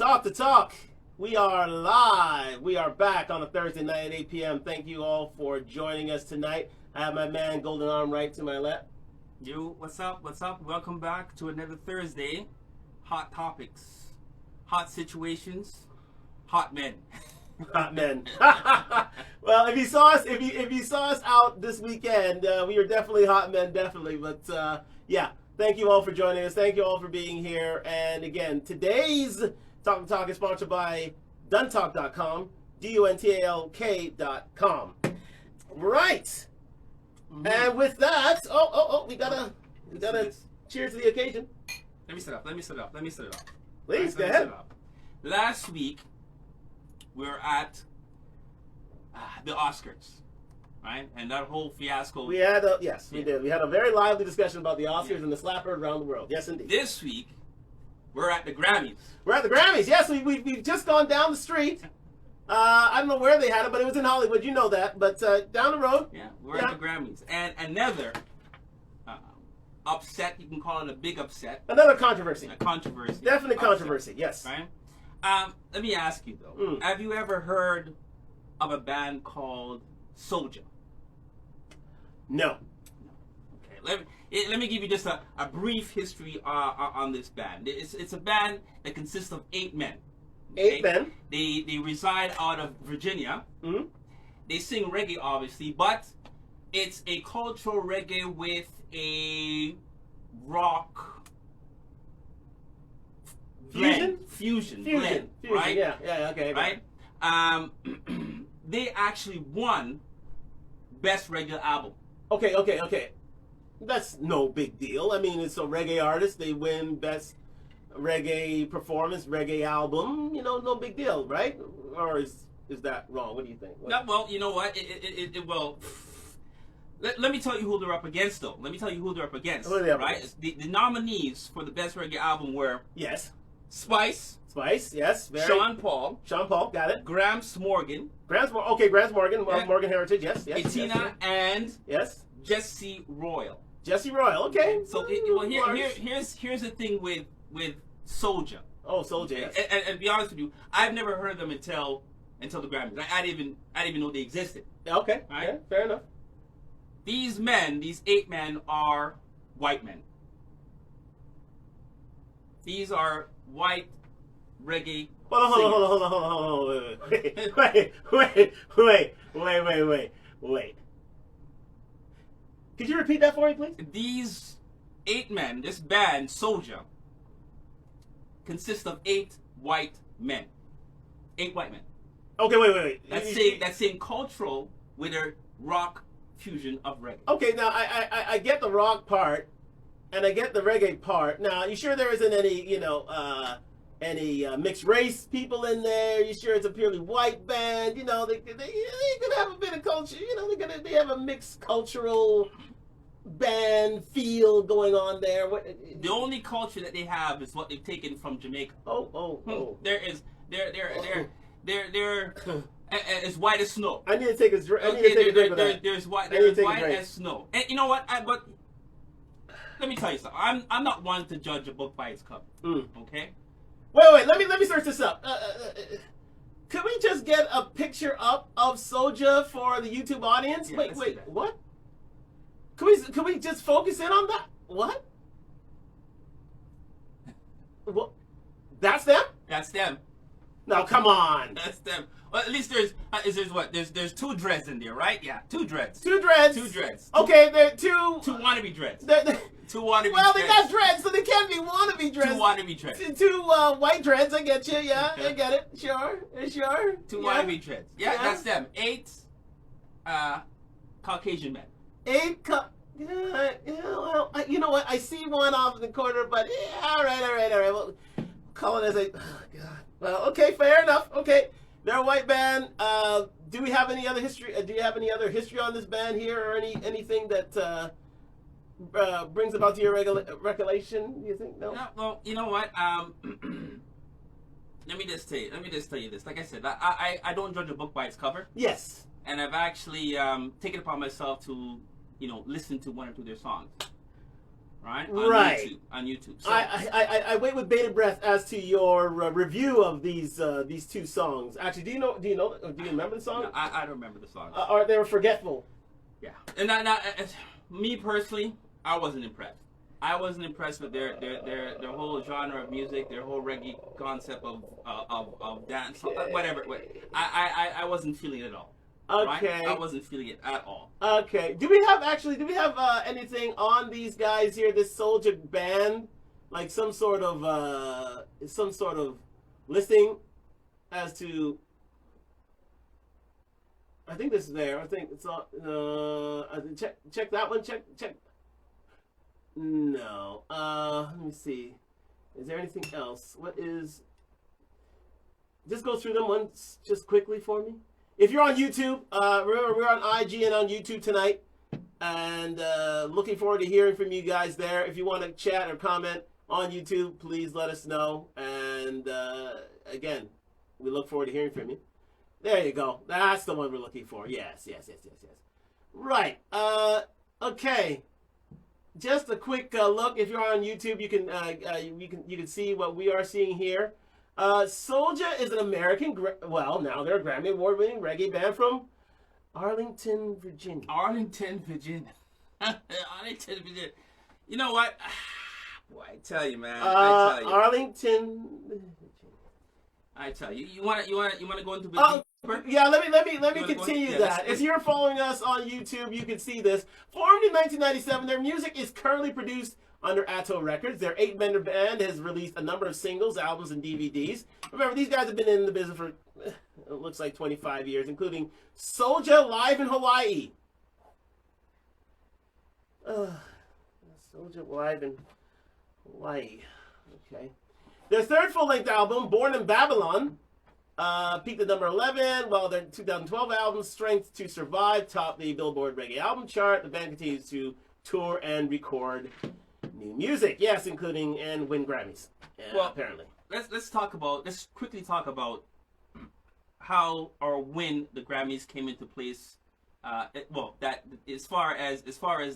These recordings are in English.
Talk the talk. We are live. We are back on a Thursday night at 8 p.m. Thank you all for joining us tonight. I have my man Golden Arm right to my left. Yo, what's up? What's up? Welcome back to another Thursday. Hot topics, hot situations, hot men. Hot men. Well, if you saw us out this weekend, we were definitely hot men, definitely. But yeah, thank you all for joining us. Thank you all for being here. And again, today's Talk the Talk is sponsored by Duntalk.com, DUNTALK.com. Right. Mm-hmm. And with that, we gotta cheers to the occasion. Let me set up. Please, go ahead. Last week, we were at the Oscars, right? And that whole fiasco. We did. We had a very lively discussion about the Oscars and the slapper around the world. Yes, indeed. This week, we're at the Grammys. We're at the Grammys. Yes, we've just gone down the street. I don't know where they had it, but it was in Hollywood. You know that. But down the road. Yeah, we're at the Grammys. And another upset, you can call it a big upset. Another controversy. A controversy. Definitely controversy, yes. Right? Let me ask you, though. Have you ever heard of a band called Soja? No. Okay, let me give you just a brief history on this band. It's a band that consists of 8 men. Okay? 8 men. They reside out of Virginia. Mm-hmm. They sing reggae, obviously, but it's a cultural reggae with a rock fusion blend, right? Yeah, okay. Right? They actually won Best Reggae Album. Okay. That's no big deal. I mean, it's a reggae artist. They win Best Reggae Performance, Reggae Album. You know, no big deal, right? Or is that wrong? What do you think? No, well, you know what? Let me tell you who they're up against, though. Who are they up against? The nominees for the Best Reggae Album were Spice, yes. Sean Paul, got it. Grams Morgan, Grams Morgan, Morgan Heritage, yes. Etina, and Jesse Royal. Jesse Royal, okay. So here's the thing with Soja. Oh, Soja, yes. And be honest with you, I've never heard of them until the Grammys. I didn't even know they existed. Okay, right? Yeah, fair enough. These 8 men, are white men. These are white reggae. Hold on. Wait. Could you repeat that for me, please? These 8 men, this band, Soja, consists of 8 white men. 8 white men. Okay, wait. That's saying cultural with a rock fusion of reggae. Okay, now I get the rock part, and I get the reggae part. Now, you sure there isn't any mixed race people in there? You sure it's a purely white band? You know, they could have a bit of culture. You know, they have a mixed cultural band feel going on there. The only culture that they have is what they've taken from Jamaica. Oh. They're as white as snow. I need to take a drink. They're as white as snow. And you know what? But let me tell you something. I'm not one to judge a book by its cover. Okay. Wait. Let me search this up. Could we just get a picture up of Soja for the YouTube audience? Yeah, wait. What? Could we just focus in on that? What? What? That's them? That's them. No, come on. That's them. Well, at least there's two dreads in there, right? Yeah, 2 dreads. 2 dreads. 2 dreads. Okay, they're 2 wannabe dreads. 2 Well, wannabe dreads. they got dreads, so they can't be wannabe dreads. 2 wannabe dreads. 2 white dreads. I get you. Yeah, I get it. Sure. 2 wannabe dreads. Yeah, that's them. 8 Caucasian men. 8 well, you know what? I see one off in the corner, but yeah, all right. Well, call it as a. Oh God. Well, okay, fair enough. Okay, they're a white band. Do we have any other history? Do you have any other history on this band here, or anything that brings about to your recollection? You think no? No, well, you know what? Let me just tell you this. Like I said, I don't judge a book by its cover. Yes. And I've actually taken it upon myself to listen to 1 or 2 of their songs. right? Right. On YouTube. So, I wait with bated breath as to your review of these two songs. Actually, do you remember the song? No, I don't remember the song. Or they were forgetful. Yeah, and me personally, I wasn't impressed. I wasn't impressed with their whole genre of music, their whole reggae concept of dance, whatever. I wasn't feeling it at all. Okay. Right? I wasn't feeling it at all. Okay. Do we have anything on these guys here? This Soja band, like some sort of listing as to. I think this is there. I think it's on. Check that one. Check. No. Let me see. Is there anything else? What is? Just go through them once, just quickly for me. If you're on YouTube, remember we're on IG and on YouTube tonight, and looking forward to hearing from you guys there. If you want to chat or comment on YouTube, please let us know. And again, we look forward to hearing from you. There you go. That's the one we're looking for. Yes. Right. Okay. Just a quick look. If you're on YouTube, you can see what we are seeing here. Soja is an American, now they're a Grammy Award-winning reggae band from Arlington, Virginia. Arlington, Virginia. You know what? Boy, I tell you, man. I tell you. Arlington, Virginia. I tell you. You want to go into the yeah, let me continue that. If you're following us on YouTube, you can see this. Formed in 1997, their music is currently produced under Atto Records. Their 8-member band has released a number of singles, albums, and DVDs. Remember, these guys have been in the business for, it looks like 25 years, including Soja live in Hawaii. Soja live in Hawaii. Okay. Their third full-length album, Born in Babylon, peaked at number 11, while their 2012 album, Strength to Survive, topped the Billboard Reggae Album Chart. The band continues to tour and record new music, yes, including and win Grammys. Apparently. Let's quickly talk about how or when the Grammys came into place. That as far as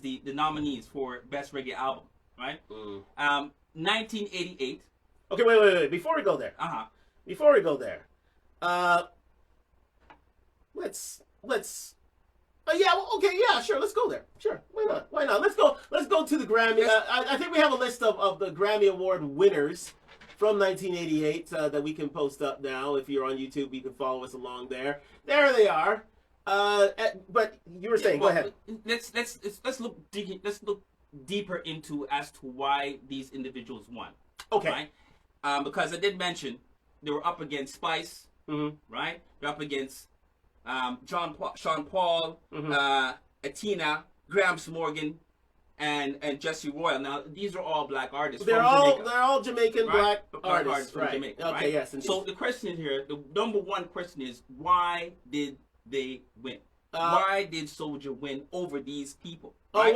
the nominees for Best Reggae Album, right? 1988. Okay, wait. Before we go there. Before we go there, let's. Sure. Let's go there. Sure, why not? Let's go to the Grammy. I think we have a list of the Grammy Award winners from 1988 that we can post up now. If you're on YouTube, you can follow us along there. There they are. But you were saying, go ahead. Let's look deeper into as to why these individuals won. Okay. Right? Because I did mention they were up against Spice, right? They're up against Sean Paul, Atina, Gramps Morgan, and Jesse Royal. Now these are all black artists. They're all Jamaican, right? black artists from right. Jamaica. Okay, right? yes. Indeed. So the question here, the number one question is, why did they win? Why did Soja win over these people? Right?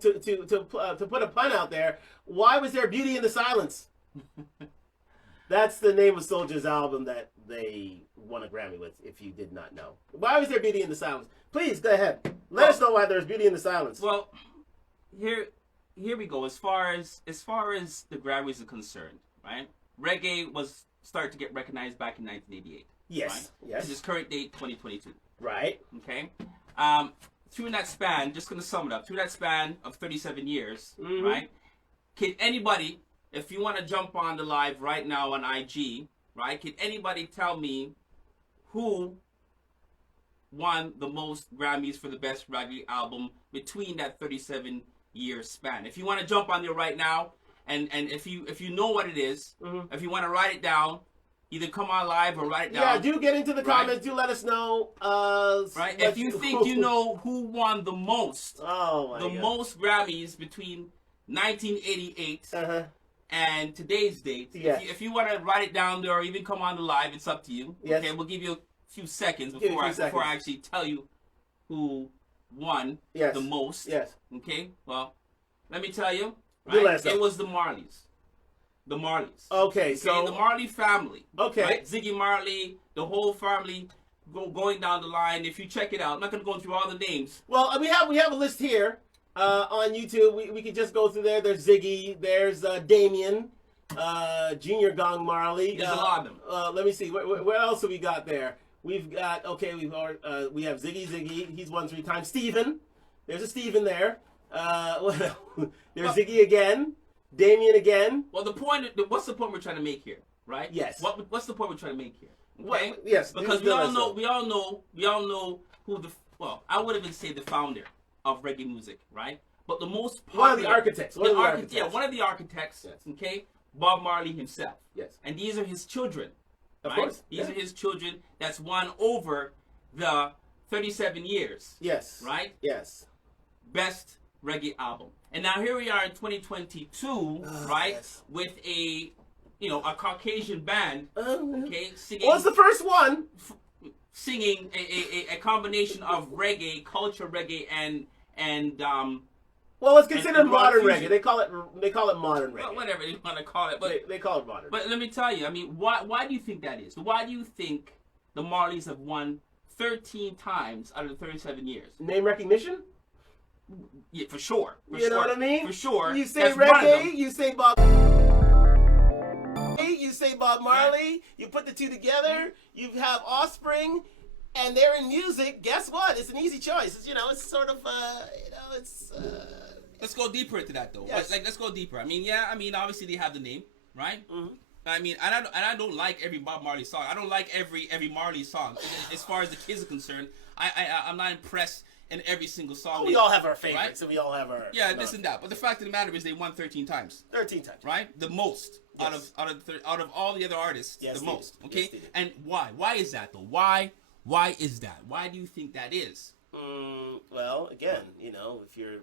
To put a pun out there, why was there beauty in the silence? That's the name of Soja's album that they won a Grammy with, if you did not know. Why was there beauty in the silence? Please, go ahead. Let us know why there's beauty in the silence. Well, here we go. As far as the Grammys are concerned, right? Reggae was started to get recognized back in 1988. Yes, right? yes. This is current date 2022. Right. Okay. Through that span, just going to sum it up, through that span of 37 years, right? Can anybody, if you want to jump on the live right now on IG, right? Can anybody tell me who won the most Grammys for the best reggae album between that 37-year span? If you want to jump on there right now, and if you know what it is, if you want to write it down, either come on live or write it down. Yeah, do get into the comments. Do let us know. Right? If you think you know who won the most, most Grammys between 1988 and today's date. Yes. If you want to write it down there or even come on the live, it's up to you. Yes. Okay, we'll give you a few seconds before I actually tell you who won the most. Yes. Okay, well, let me tell you. Right? It was the Marleys. The Marleys. Okay, so the Marley family. Okay. Right? Ziggy Marley, the whole family going down the line. If you check it out, I'm not going to go through all the names. Well, we have a list here. On YouTube, we could just go through there. There's Ziggy. There's Damien, Junior Gong Marley. There's a lot of them. Let me see. What else have we got there? We've got we have Ziggy. He's won 3 times. Steven. There's a Steven there. There's Ziggy again. Damien again. Well, what's the point we're trying to make here, right? Yes. What's the point we're trying to make here? Okay? Well, yes. Because we all know who I would even say the founder of reggae music, right? But the most popular, one of the architects. Yeah, one of the architects. Yes. Okay, Bob Marley himself. Yes. And these are his children. Of right? course. These are his children. That's won over the 37 years. Yes. Right. Yes. Best reggae album. And now here we are in 2022, right? Yes. With a Caucasian band, okay, singing. What's the first one? Singing a combination of reggae, culture reggae, and well, it's considered modern fusion. reggae. They call it modern reggae. Well, whatever you want to call it, but they call it modern. But let me tell you, I mean, why do you think that is? Why do you think the Marleys have won 13 times out of the 37 years? Name recognition? Yeah, for sure. You know what I mean? For sure. You say reggae, you say Bob. You say Bob Marley. You put the two together. You have offspring. And they're in music. Guess what? It's an easy choice. It's sort of, it's. Let's go deeper into that, though. Yes. Let's go deeper. I mean, obviously they have the name, right? Mm-hmm. I mean, and I don't like every Bob Marley song. I don't like every Marley song. As far as the kids are concerned, I'm not impressed in every single song. We all have our favorites, right? And we all have our. Yeah, this and that. But the fact of the matter is, they won 13 times. 13 times. Right? The most yes. out of all the other artists. Yes, the most. Okay. Yes, and why? Why is that though? Why is that? Why do you think that is? Well, again, if you're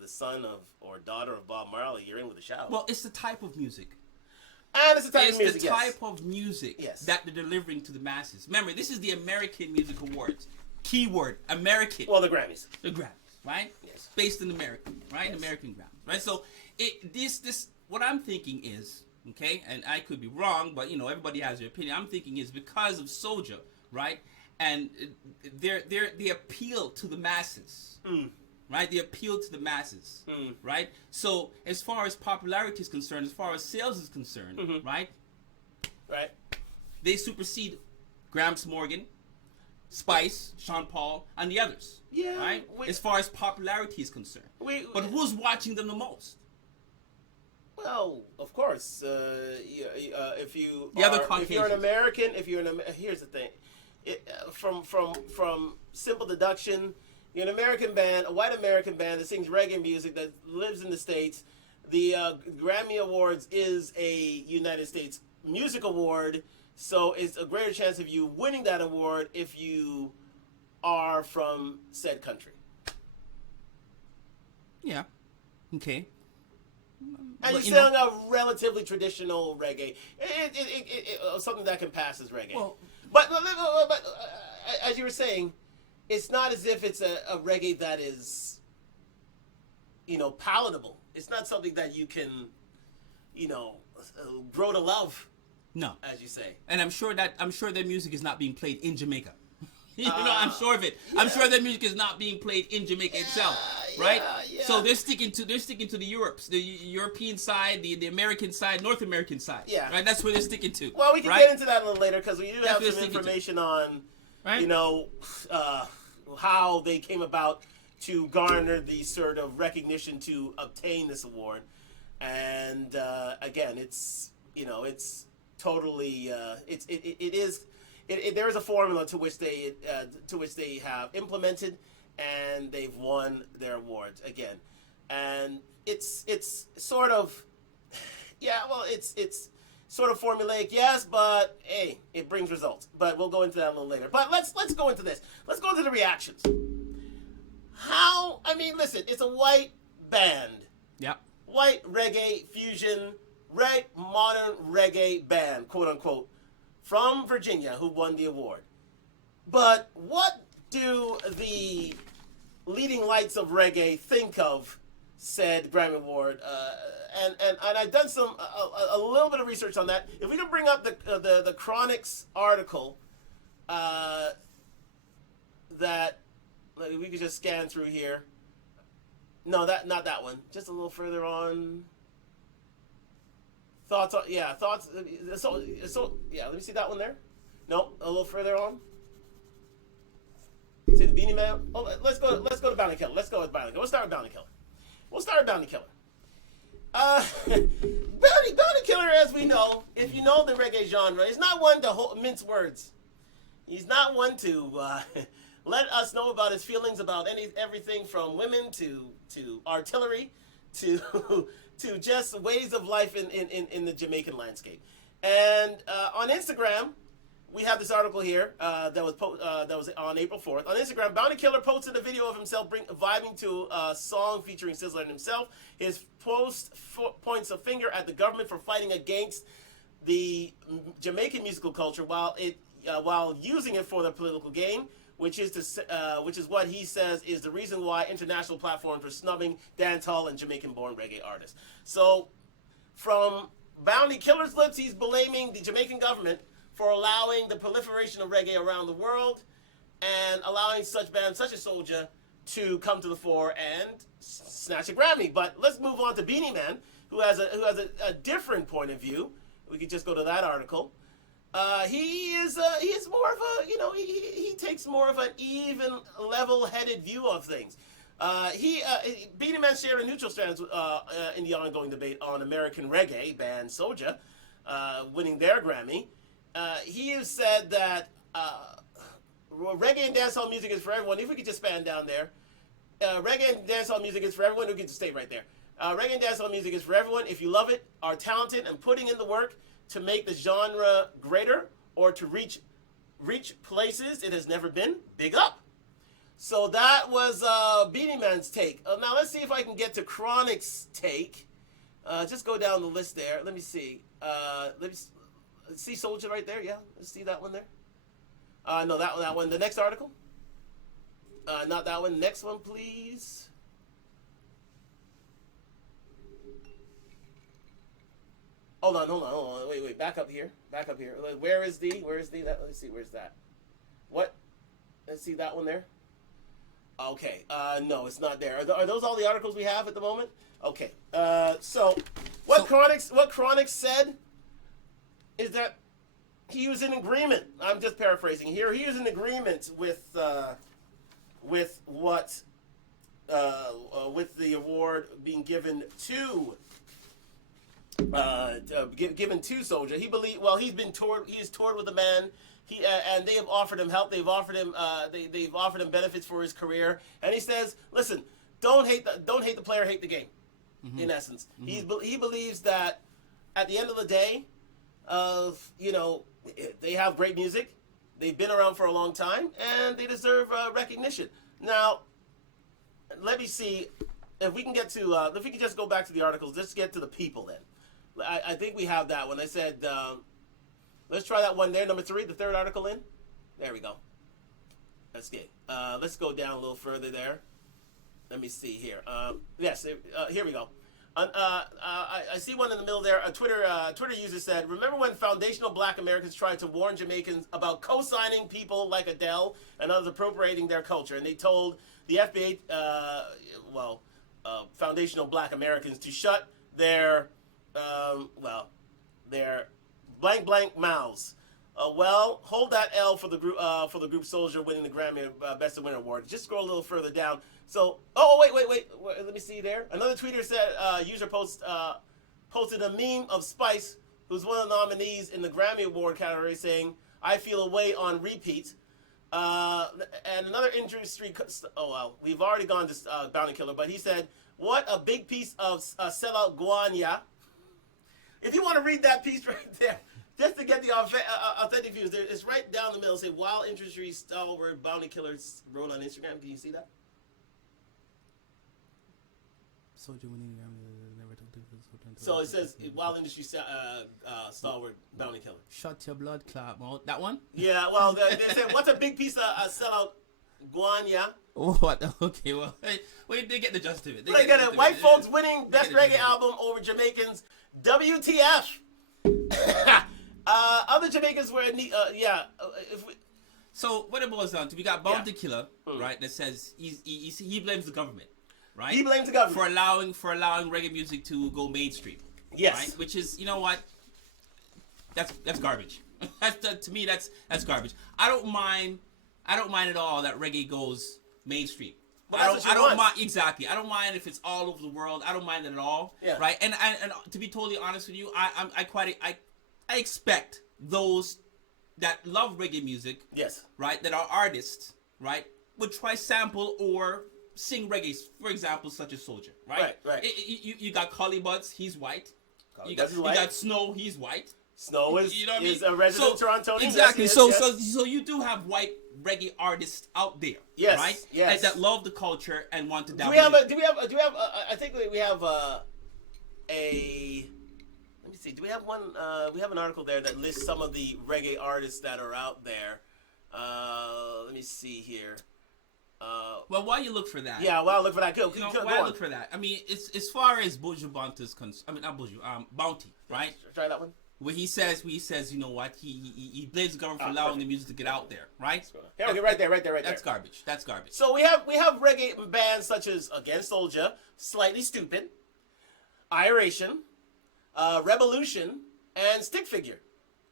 the son of or daughter of Bob Marley, you're in with a shout. Well, it's the type of music. And it's the type of music. It's the type of music yes. that they're delivering to the masses. Remember, this is the American Music Awards. Keyword, American. Well, the Grammys. The Grammys, right? Yes. Based in America, right? Yes. American Grammys, right? So, this what I'm thinking is, okay, and I could be wrong, but, everybody has their opinion. I'm thinking is because of Soja, right? And they appeal to the masses, right? They appeal to the masses, right? So as far as popularity is concerned, as far as sales is concerned, right? Right. They supersede Gramps Morgan, Spice, Sean Paul, and the others. Yeah. Right. As far as popularity is concerned, but who's watching them the most? Well, of course, if you're an American, here's the thing. From simple deduction, you're an American band, a white American band that sings reggae music that lives in the States. The Grammy Awards is a United States Music Award, so it's a greater chance of you winning that award if you are from said country. Yeah. Okay. And you're selling a relatively traditional reggae, something that can pass as reggae. Well, But as you were saying, it's not as if it's a reggae that is, palatable. It's not something that you can, grow to love. No, as you say. And I'm sure their music is not being played in Jamaica. I'm sure of it. Yeah. I'm sure their music is not being played in Jamaica itself, right? Yeah. So they're sticking to the European side, the American side, North American side. Yeah. Right. That's where they're sticking to. Well, we can get into that a little later because we do have some information on, right? How they came about to garner the sort of recognition to obtain this award, and again, it's totally there is a formula to which they have implemented, and they've won their awards again, and it's sort of it's sort of formulaic, yes, but hey, it brings results. But we'll go into that a little later. But let's go into this. Let's go into the reactions. Listen, it's a white band. Yeah. White reggae fusion, right? Modern reggae band, quote unquote, from Virginia, who won the award. But what do the leading lights of reggae think of said Grammy Award? And I've done a little bit of research on that. If we can bring up the Chronics article that we could just scan through here. No, not that one. Just a little further on. Thoughts on, yeah, thoughts. So yeah, let me see that one there. No, a little further on. See the Beanie Man. Oh, let's go to Bounty Killer. Let's go with Bounty Killer. We'll start with Bounty Killer. Bounty Killer, as we know, if you know the reggae genre, is not one to mince words. He's not one to let us know about his feelings about everything from women to artillery to to just ways of life in the Jamaican landscape. And on Instagram, we have this article here that was on April 4th. On Instagram, Bounty Killer posted a video of himself vibing to a song featuring Sizzler and himself. His post points a finger at the government for fighting against the Jamaican musical culture while using it for the political gain, which is what he says is the reason why international platforms are snubbing dancehall and Jamaican-born reggae artists. So, from Bounty Killer's lips, he's blaming the Jamaican government for allowing the proliferation of reggae around the world and allowing such bands such as Soja to come to the fore and snatch a Grammy. But let's move on to Beanie Man, who has a different point of view. We could just go to that article. He is more of a, he takes more of an even, level-headed view of things. Beanie Man shared a neutral stance in the ongoing debate on American reggae band Soja, winning their Grammy. He has said that reggae and dancehall music is for everyone. If we could just span down there. Reggae and dancehall music is for everyone. We could just stay right there. Reggae and dancehall music is for everyone. If you love it, are talented, and putting in the work to make the genre greater or to reach places it has never been, big up. So that was Beanie Man's take. Now let's see if I can get to Chronic's take. Just go down the list there. Let me see. See Soja right there? Yeah, let's see that one there. No, that one. The next article? Not that one. Next one, please. Hold on. Wait. Back up here. Where is that? Let's see. Where's that? What? Let's see that one there. Okay. No, it's not there. Are those all the articles we have at the moment? Okay. So what Chronic said is that he was in agreement. I'm just paraphrasing here. He was in agreement with what with the award being given to Soja. He has toured with the man. And they have offered him help. They've offered him benefits for his career. And he says, listen, don't hate the player, hate the game. Mm-hmm. In essence, mm-hmm. He believes that at the end of the day, they have great music. They've been around for a long time, and they deserve recognition. Now, let me see if we can get to. If we can just go back to the articles, let's get to the people then. I think we have that one. I said, let's try that one there. Number 3, the third article in. There we go. That's good. Let's go down a little further there. Let me see here. Yes, here we go. I see one in the middle there. A Twitter user said, remember when foundational black Americans tried to warn Jamaicans about co-signing people like Adele and others appropriating their culture? And they told the FBA, foundational black Americans to shut their blank mouths. Hold that L for the group Soja winning the Grammy Best of Winter Award. Just scroll a little further down. So, wait. Let me see there. Another tweeter said, user posted a meme of Spice, who's one of the nominees in the Grammy Award category, saying, "I feel away" on repeat. And another industry. We've already gone to Bounty Killer, but he said, "What a big piece of sellout Guanya." If you want to read that piece right there, just to get the authentic views, it's right down the middle. Say, "Wild industry stalwart Bounty Killer wrote on Instagram." Can you see that? So it says Wild Industry Stalwart Bounty Killer. Shut your blood clot mouth. That one? Yeah, well, they said, what's a big piece of sellout Guanya? Oh, what? Okay, well, wait, they get the gist of it. They get it. White folks winning Best Reggae Album over Jamaicans. WTF? Other Jamaicans were, So what it boils down to, we got Bounty Killer, right, that says he blames the government. right? He blames the government for allowing reggae music to go mainstream. Yes. Right? Which is, you know what? That's garbage. To me, that's garbage. I don't mind at all that reggae goes mainstream. Well, I don't mind exactly. I don't mind if it's all over the world. I don't mind it at all. Yeah. Right. And to be totally honest with you, I expect those that love reggae music. Yes. Right. That are artists. Right. Would try sample or sing reggae, for example, such as Soja. Right. Right. You got Collie Buds. He's white. You That's white. got Snow. He's white. Snow is, you know what I mean? is a resident Torontonian. Exactly. Yes, So you do have white reggae artists out there, yes, right? Yes. And that love the culture and want to. Do we have? I think we have a. Let me see. Do we have one? We have an article there that lists some of the reggae artists that are out there. Let me see here. Well, while you look for that. Yeah, while I look for that. Go while I on. look for that. I mean, it's as far as Buju Bantu's I mean, not Buju. Bounty, right? Try that one. Where he says, you know what? He blames the government for allowing the music to get out there, right? Yeah, okay, right there. That's garbage. That's garbage. So we have reggae bands such as again Soja, Slightly Stupid, Iration, Revolution, and Stick Figure.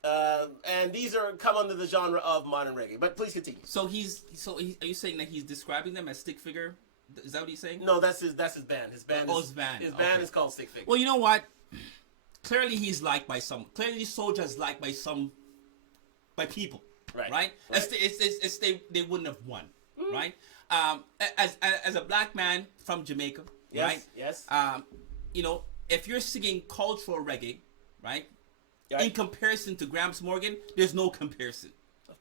And these come under the genre of modern reggae. But please continue. So are you saying that he's describing them as Stick Figure? Is that what he's saying? No, that's his band. His band. His band is called Stick Figure. Well, you know what? Clearly he's liked by some. Clearly Soja is liked by some. By people. Right. It's they wouldn't have won. Mm-hmm. Right. As a black man from Jamaica. Yes, right. Yes. You know, if you're singing cultural reggae, right? In comparison to Gramps Morgan, there's no comparison,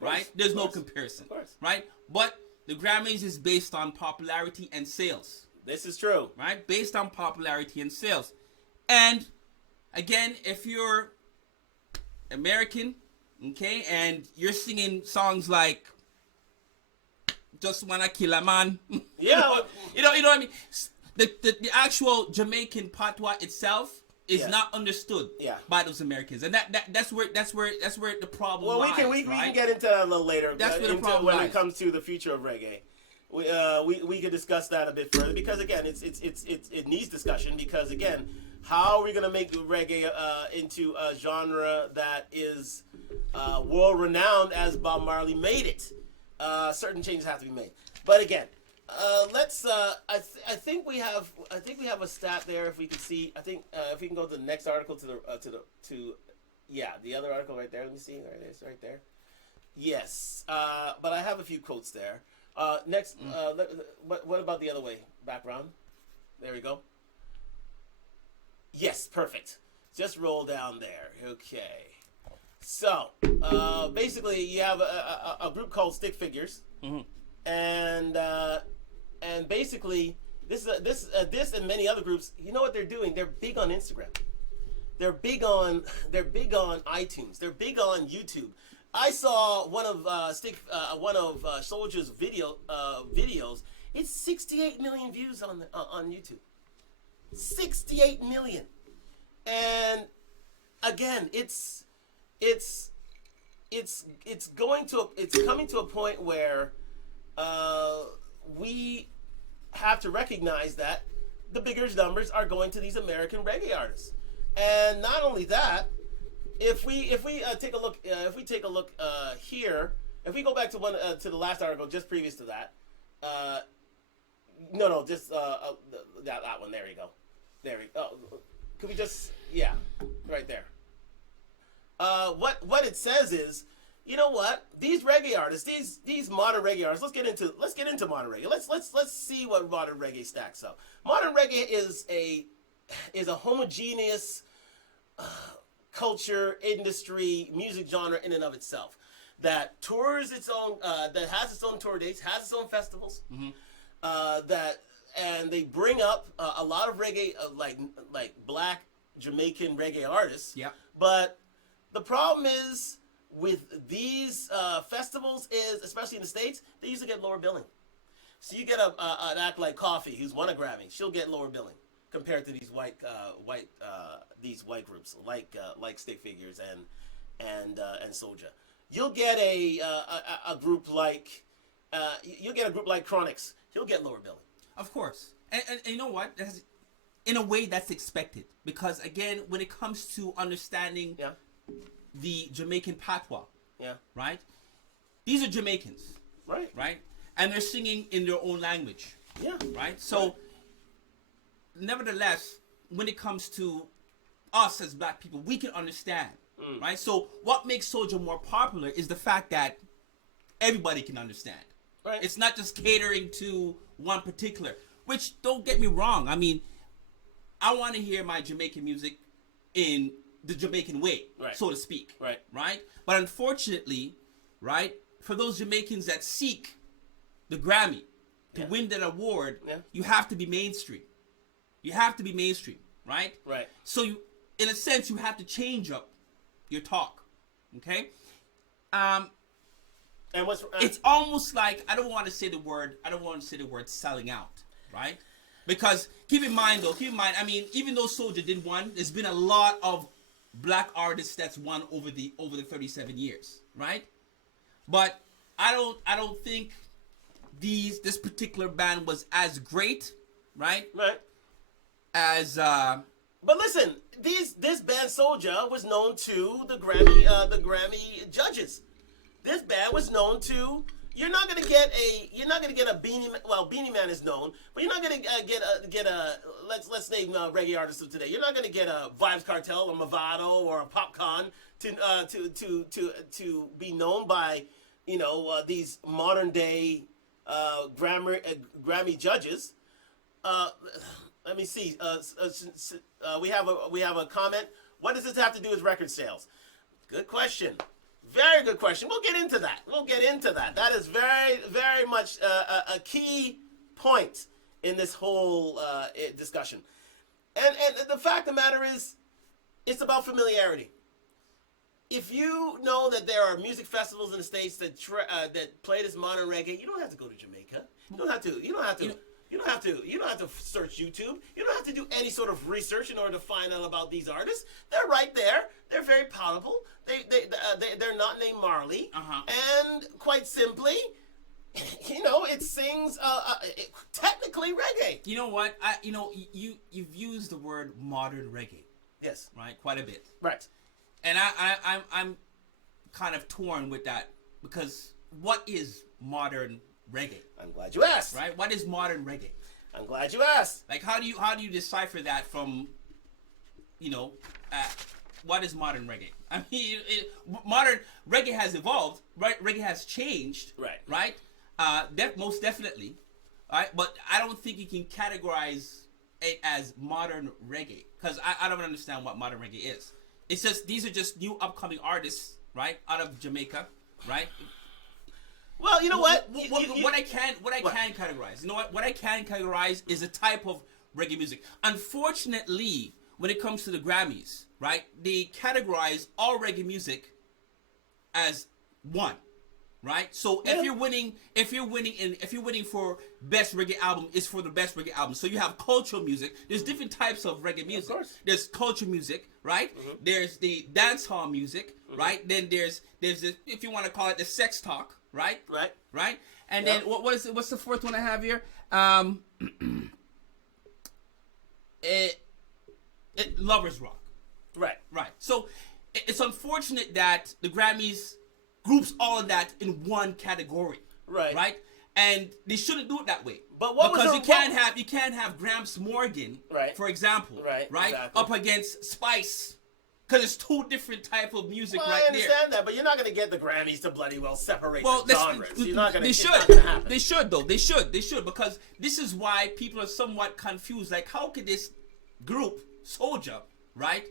right? There's no comparison, right? But the Grammys is based on popularity and sales. This is true, right? Based on popularity and sales. And again, if you're American, okay, and you're singing songs like "Just Wanna Kill a Man," yeah, you know what I mean. The actual Jamaican patois itself is not understood by those Americans, and that's where the problem lies. Well, we can get into that a little later. That's where the problem when lies. It comes to the future of reggae. We could discuss that a bit further because again, it needs discussion because again, how are we gonna make reggae into a genre that is world renowned as Bob Marley made it? Certain changes have to be made, but again. Let's. I think we have a stat there. If we can see, I think if we can go to the next article to the other article right there. Let me see. Right there, it's right there. Yes. But I have a few quotes there. Next. What about the other way? Background. There we go. Yes. Perfect. Just roll down there. Okay. So basically, you have a group called Stick Figures, and basically, this and many other groups, you know what they're doing? They're big on Instagram. They're big on iTunes. They're big on YouTube. I saw one of Soja's videos. It's 68 million views on YouTube. 68 million. And again, it's coming to a point where we have to recognize that the bigger numbers are going to these American reggae artists, and not only that, if we take a look here, if we go back to the last article just previous to that, just that one. There we go. Could we just right there? What it says is, you know what? These reggae artists, these modern reggae artists. Let's get into modern reggae. Let's see what modern reggae stacks up. Modern reggae is a homogeneous culture, industry, music genre in and of itself that tours its own, that has its own tour dates, has its own festivals. And they bring up a lot of reggae, like black Jamaican reggae artists. Yeah. But the problem is, with these festivals is, especially in the States, they usually get lower billing. So you get an act like Coffee, who's won a Grammy, she'll get lower billing compared to these white groups like Stick Figures and Soja. You'll get a group like Chronics, he'll get lower billing. Of course. And you know what? In a way, that's expected because again, when it comes to understanding the Jamaican patois, right? These are Jamaicans, right? And they're singing in their own language, right? So, nevertheless, when it comes to us as black people, we can understand, right? So, what makes Soja more popular is the fact that everybody can understand. Right. It's not just catering to one particular. Which, don't get me wrong, I mean, I want to hear my Jamaican music in the Jamaican way, so to speak. Right? But unfortunately, right, for those Jamaicans that seek the Grammy to win that award, you have to be mainstream. You have to be mainstream, right? Right. So you, in a sense, you have to change up your talk. Okay? And what's it's almost like I don't want to say the word selling out, right? Because keep in mind, I mean, even though Soja did one, there's been a lot of black artists that's won over the 37 years, right? But I don't think this particular band was as great, right? Right. As But listen, this band Soja was known to the Grammy judges. This band was known to. You're not gonna get a Beanie Man. Well, Beanie Man is known, but you're not gonna get a let's name reggae artists of today. You're not gonna get a Vibes Cartel, or Movado, or a Popcorn to be known by these modern day Grammy judges. Let me see. We have a comment. What does this have to do with record sales? Good question. Very good question. We'll get into that. That is very, very much a key point in this whole discussion. And the fact of the matter is, it's about familiarity. If you know that there are music festivals in the States that play this modern reggae, you don't have to go to Jamaica. You don't have to search YouTube. You don't have to do any sort of research in order to find out about these artists. They're right there. They're very palatable. They're not named Marley. And quite simply, it sings technically reggae. You know what? You've used the word modern reggae. Yes. Right? Quite a bit. Right. And I'm kind of torn with that because what is modern reggae? I'm glad you asked. Right? What is modern reggae? I'm glad you asked. Like, how do you decipher that from, what is modern reggae? I mean, modern reggae has evolved, right? Reggae has changed, right? Most definitely, right? But I don't think you can categorize it as modern reggae because I don't understand what modern reggae is. It's just these are just new upcoming artists, right, out of Jamaica, right? Well, you know what? What I can categorize. You know what? What I can categorize is a type of reggae music. Unfortunately, when it comes to the Grammys, right, they categorize all reggae music as one, right? So if you're winning for best reggae album, it's for the best reggae album. So you have cultural music. There's different types of reggae music. Of course. There's culture music, right? There's the dance hall music, right? Then there's the, if you want to call it, the sex talk. Right. And then what's the fourth one I have here? Lovers rock. Right. So it's unfortunate that the Grammys groups all of that in one category. Right. And they shouldn't do it that way. But you can't have Gramps Morgan, for example, right, exactly. up against Spice. Because it's two different type of music right there. I understand that, but you're not going to get the Grammys to bloody well separate the genres. They should. It's not gonna happen. They should, though. They should. Because this is why people are somewhat confused. Like, how could this group, Soja, right,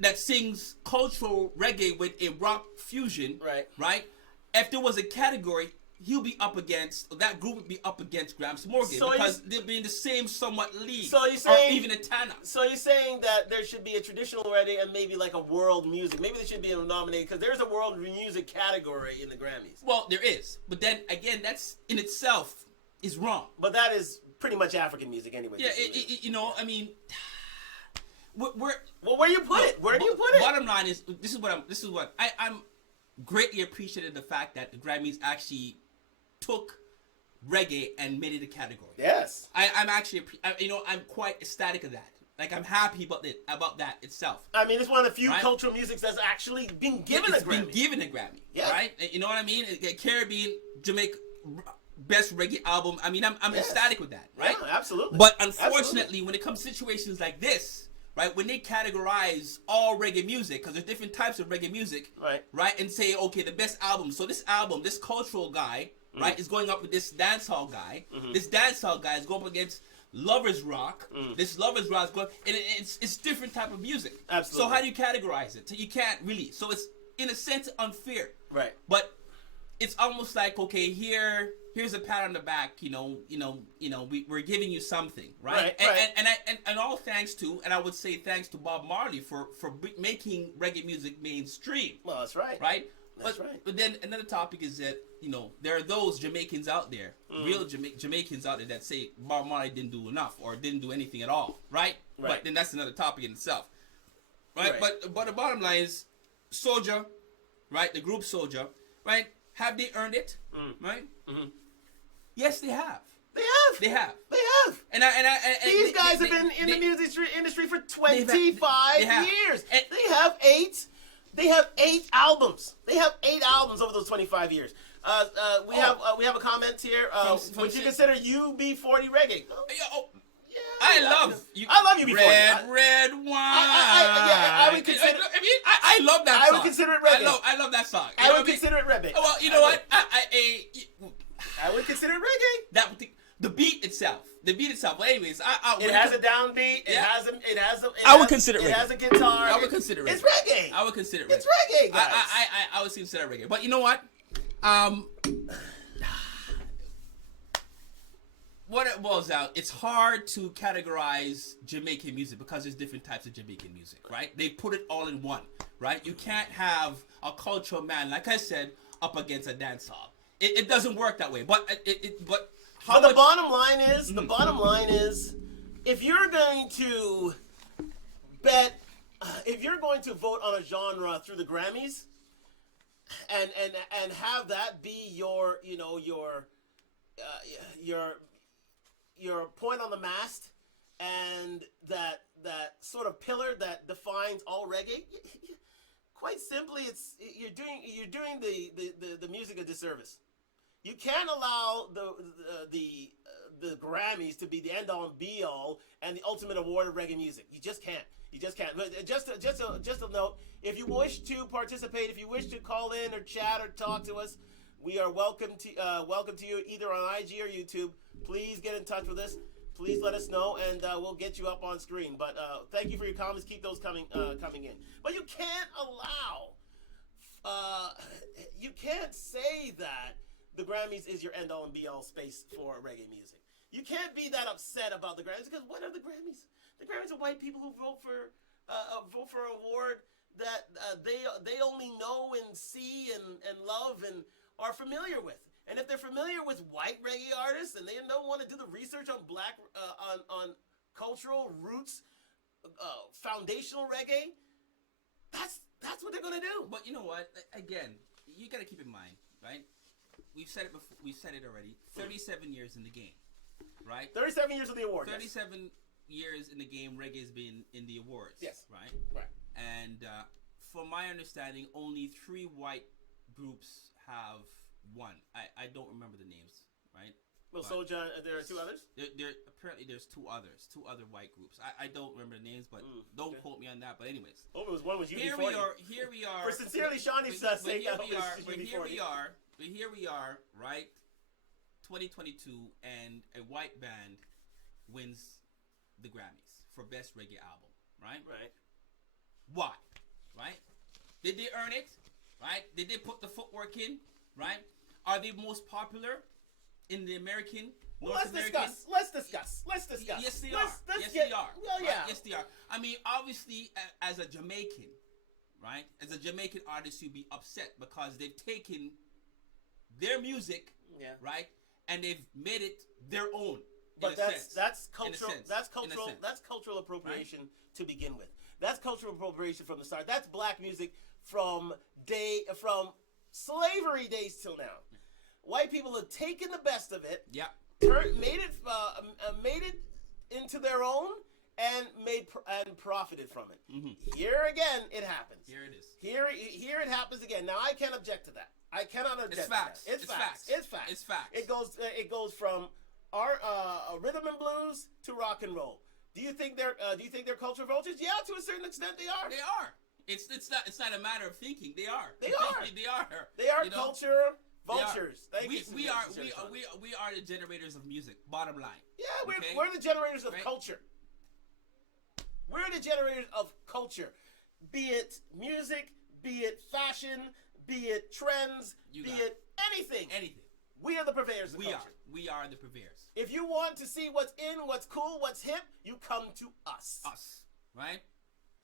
that sings cultural reggae with a rock fusion, right, if there was a category, that group would be up against Gramps Morgan because they'll be in the same somewhat league, or even a Tana. So you're saying that there should be a traditional reggae and maybe like a world music. Maybe they should be nominated because there's a world music category in the Grammys. Well, there is, but then again, that's in itself is wrong. But that is pretty much African music anyway. Yeah, I mean, where do you put it? Where do you put it? Bottom line is this is what I'm greatly appreciated the fact that the Grammys actually took reggae and made it a category. Yes. I'm actually, I'm quite ecstatic of that. Like, I'm happy about that itself. I mean, it's one of the few right? cultural musics that's actually been given a Grammy. Been given a Grammy. Yeah. Right? You know what I mean? Caribbean, Jamaica, best reggae album. I mean, I'm Yes. ecstatic with that. Right? Yeah, absolutely. But unfortunately, when it comes to situations like this, right, when they categorize all reggae music, because there's different types of reggae music, right, and say, okay, the best album. So this album, this cultural guy, right, is going up with this dancehall guy. This dancehall guy is going up against lovers rock. This lovers rock is going, and it's different type of music. Absolutely. So how do you categorize it? So you can't really. So it's in a sense unfair. Right. But it's almost like, okay, here's a pat on the back. We're giving you something, right? And all thanks to, and I would say thanks to Bob Marley for making reggae music mainstream. Well, that's right. Right. That's right. But then another topic is that there are those Jamaicans out there, real Jamaicans out there that say Bob Marley didn't do enough or didn't do anything at all, right? But then that's another topic in itself, right? But the bottom line is, Soja, right? The group Soja, right? Have they earned it, right? Yes, they have. They have. And these guys have been in the music industry for 25 years. And they have 8 albums. They have 8 albums over those 25 years. We have a comment here. Would you consider UB40 reggae? I love you. I love UB40. Red wine. I would consider. I love that song. I would consider it reggae. I love that song. I would consider it reggae. Well, you know what? I would consider it reggae. The beat itself. Well, anyways, it has a downbeat. I would consider it reggae. It has a guitar. I would consider it. It's reggae. I would consider it. It's reggae, guys. I would consider it reggae. But you know what? What it boils out, it's hard to categorize Jamaican music because there's different types of Jamaican music, right? They put it all in one, right? You can't have a cultural man, like I said, up against a dancehall. It doesn't work that way. But the bottom line is, if you're going to vote on a genre through the Grammys, and have that be your point on the mast, and that sort of pillar that defines all reggae, quite simply, you're doing the music a disservice. You can't allow the Grammys to be the end all and be all and the ultimate award of reggae music. You just can't. But just a note: if you wish to participate, if you wish to call in or chat or talk to us, we are welcome to you either on IG or YouTube. Please get in touch with us. Please let us know, and we'll get you up on screen. But thank you for your comments. Keep those coming in. But you can't you can't say that the Grammys is your end all and be all space for reggae music. You can't be that upset about the Grammys, because what are the Grammys? The Grammys are white people who vote for an award that they only know and see and love and are familiar with. And if they're familiar with white reggae artists and they don't want to do the research on black on cultural roots, foundational reggae, that's what they're gonna do. But you know what? Again, you gotta keep in mind, right? We've said it before. We've said it already. 37 years in the game, right? 37 years of the award. 37 years in the game. Reggae's been in the awards. Yes. Right. Right. And from my understanding, only 3 white groups have won. I don't remember the names. Right. Well, Soja, there are 2 others? There apparently there's 2 others, 2 other white groups. I don't remember the names, but don't quote me on that. But anyways. Oh, it was one was UB40. Here we are. For sincerely Shawnee's sake, But here we are, right? 2022, and a white band wins the Grammys for best reggae album, right? Right. Why? Right? Did they earn it? Right? Did they put the footwork in? Right? Are they most popular in the American? Well, let's discuss. Yes, they are. Well, yeah. Yes, they are. I mean, obviously, as a Jamaican, right? As a Jamaican artist, you'd be upset because they've taken their music, right, and they've made it their own. But that's cultural appropriation, right? To begin with. That's cultural appropriation from the start. That's black music from slavery days till now. white people have taken the best of it, Yeah. made it into their own, and profited from it. Mm-hmm. Here again, it happens. Here it is. Here it happens again. Now I can't object to that. I cannot object. It's facts. To that. It's facts. It's facts. It's facts. It goes from our rhythm and blues to rock and roll. Do you think they're culture vultures? Yeah, to a certain extent they are. They are. It's not a matter of thinking. They are. They are. They are. They are You know? culture vultures. Thank you. We are the generators of music. Bottom line. Yeah, Okay? we're the generators of Right? culture. We're the generators of culture. Be it music, be it fashion, be it trends, be it anything. Anything. We are the purveyors of culture. We are the purveyors. If you want to see what's in, what's cool, what's hip, you come to us. Us. Right?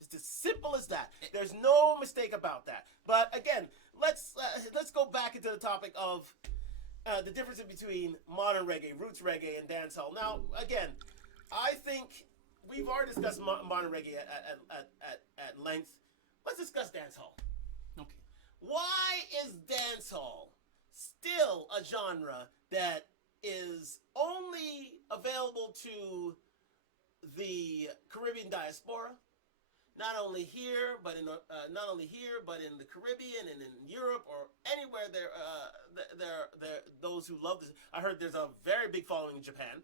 It's as simple as that. There's no mistake about that. But again, let's go back into the topic of the difference between modern reggae, roots reggae, and dancehall. Now, again, I think we've already discussed modern reggae at length. Let's discuss dancehall. Okay. Why is dancehall still a genre that is only available to the Caribbean diaspora? Not only here, but in the Caribbean and in Europe or anywhere there those who love this. I heard there's a very big following in Japan.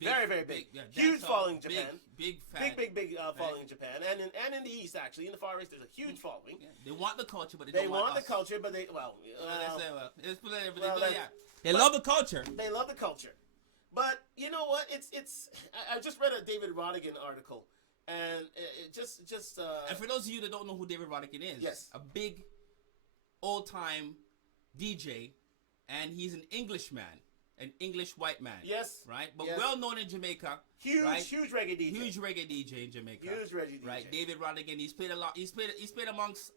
Very big. Yeah, Huge following in Japan. Big fan. Big following in Japan. And in the East, actually. In the Far East, there's a huge following. Yeah. They want the culture, but they They don't want the us. culture, but they They love the culture. They love the culture. But you know what? I just read a David Rodigan article, and it just And for those of you that don't know who David Rodigan is, yes, a big old-time DJ, and he's an Englishman, an English white man. Yes. Right? But yes. well known in Jamaica. Huge reggae DJ. Huge reggae DJ in Jamaica. Huge reggae DJ. Right? David Rodigan, he's played a lot. He's played amongst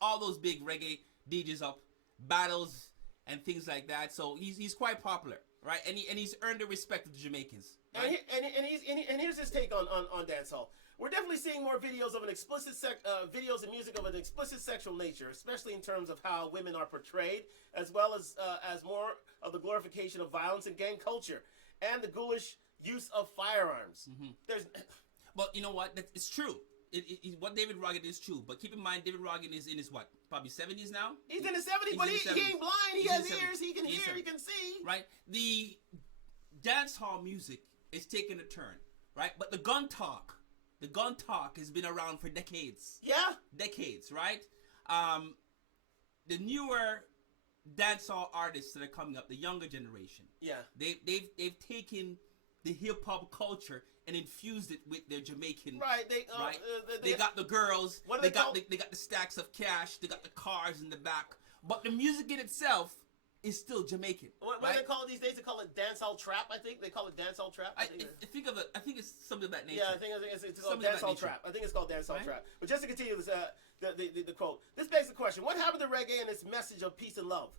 all those big reggae DJs up, battles and things like that. So he's quite popular, right? And he's earned the respect of the Jamaicans. Right? And here's his take on dancehall. We're definitely seeing more videos of videos and music of an explicit sexual nature, especially in terms of how women are portrayed, as well as more of the glorification of violence and gang culture, and the ghoulish use of firearms. Mm-hmm. But you know what? It's true. What David Rodigan is true. But keep in mind, David Rodigan is in his what? Probably 70s now? He's in his 70s, but he ain't blind. He has ears. He can hear. He can see. Right? The dance hall music is taking a turn. Right? But the gun talk has been around for decades. Yeah. Decades, right? The newer dancehall artists that are coming up, the younger generation. Yeah. They've taken the hip hop culture and infused it with their Jamaican. Right. They got the girls. What They got the stacks of cash. They got the cars in the back. But the music in itself is still Jamaican. What do they call it these days? They call it dancehall trap. I think they call it dancehall trap. I think it's something of that nature. Yeah, I think it's called dancehall trap. I think it's called dancehall trap. But just to continue this, the quote. This begs the question: what happened to reggae and its message of peace and love?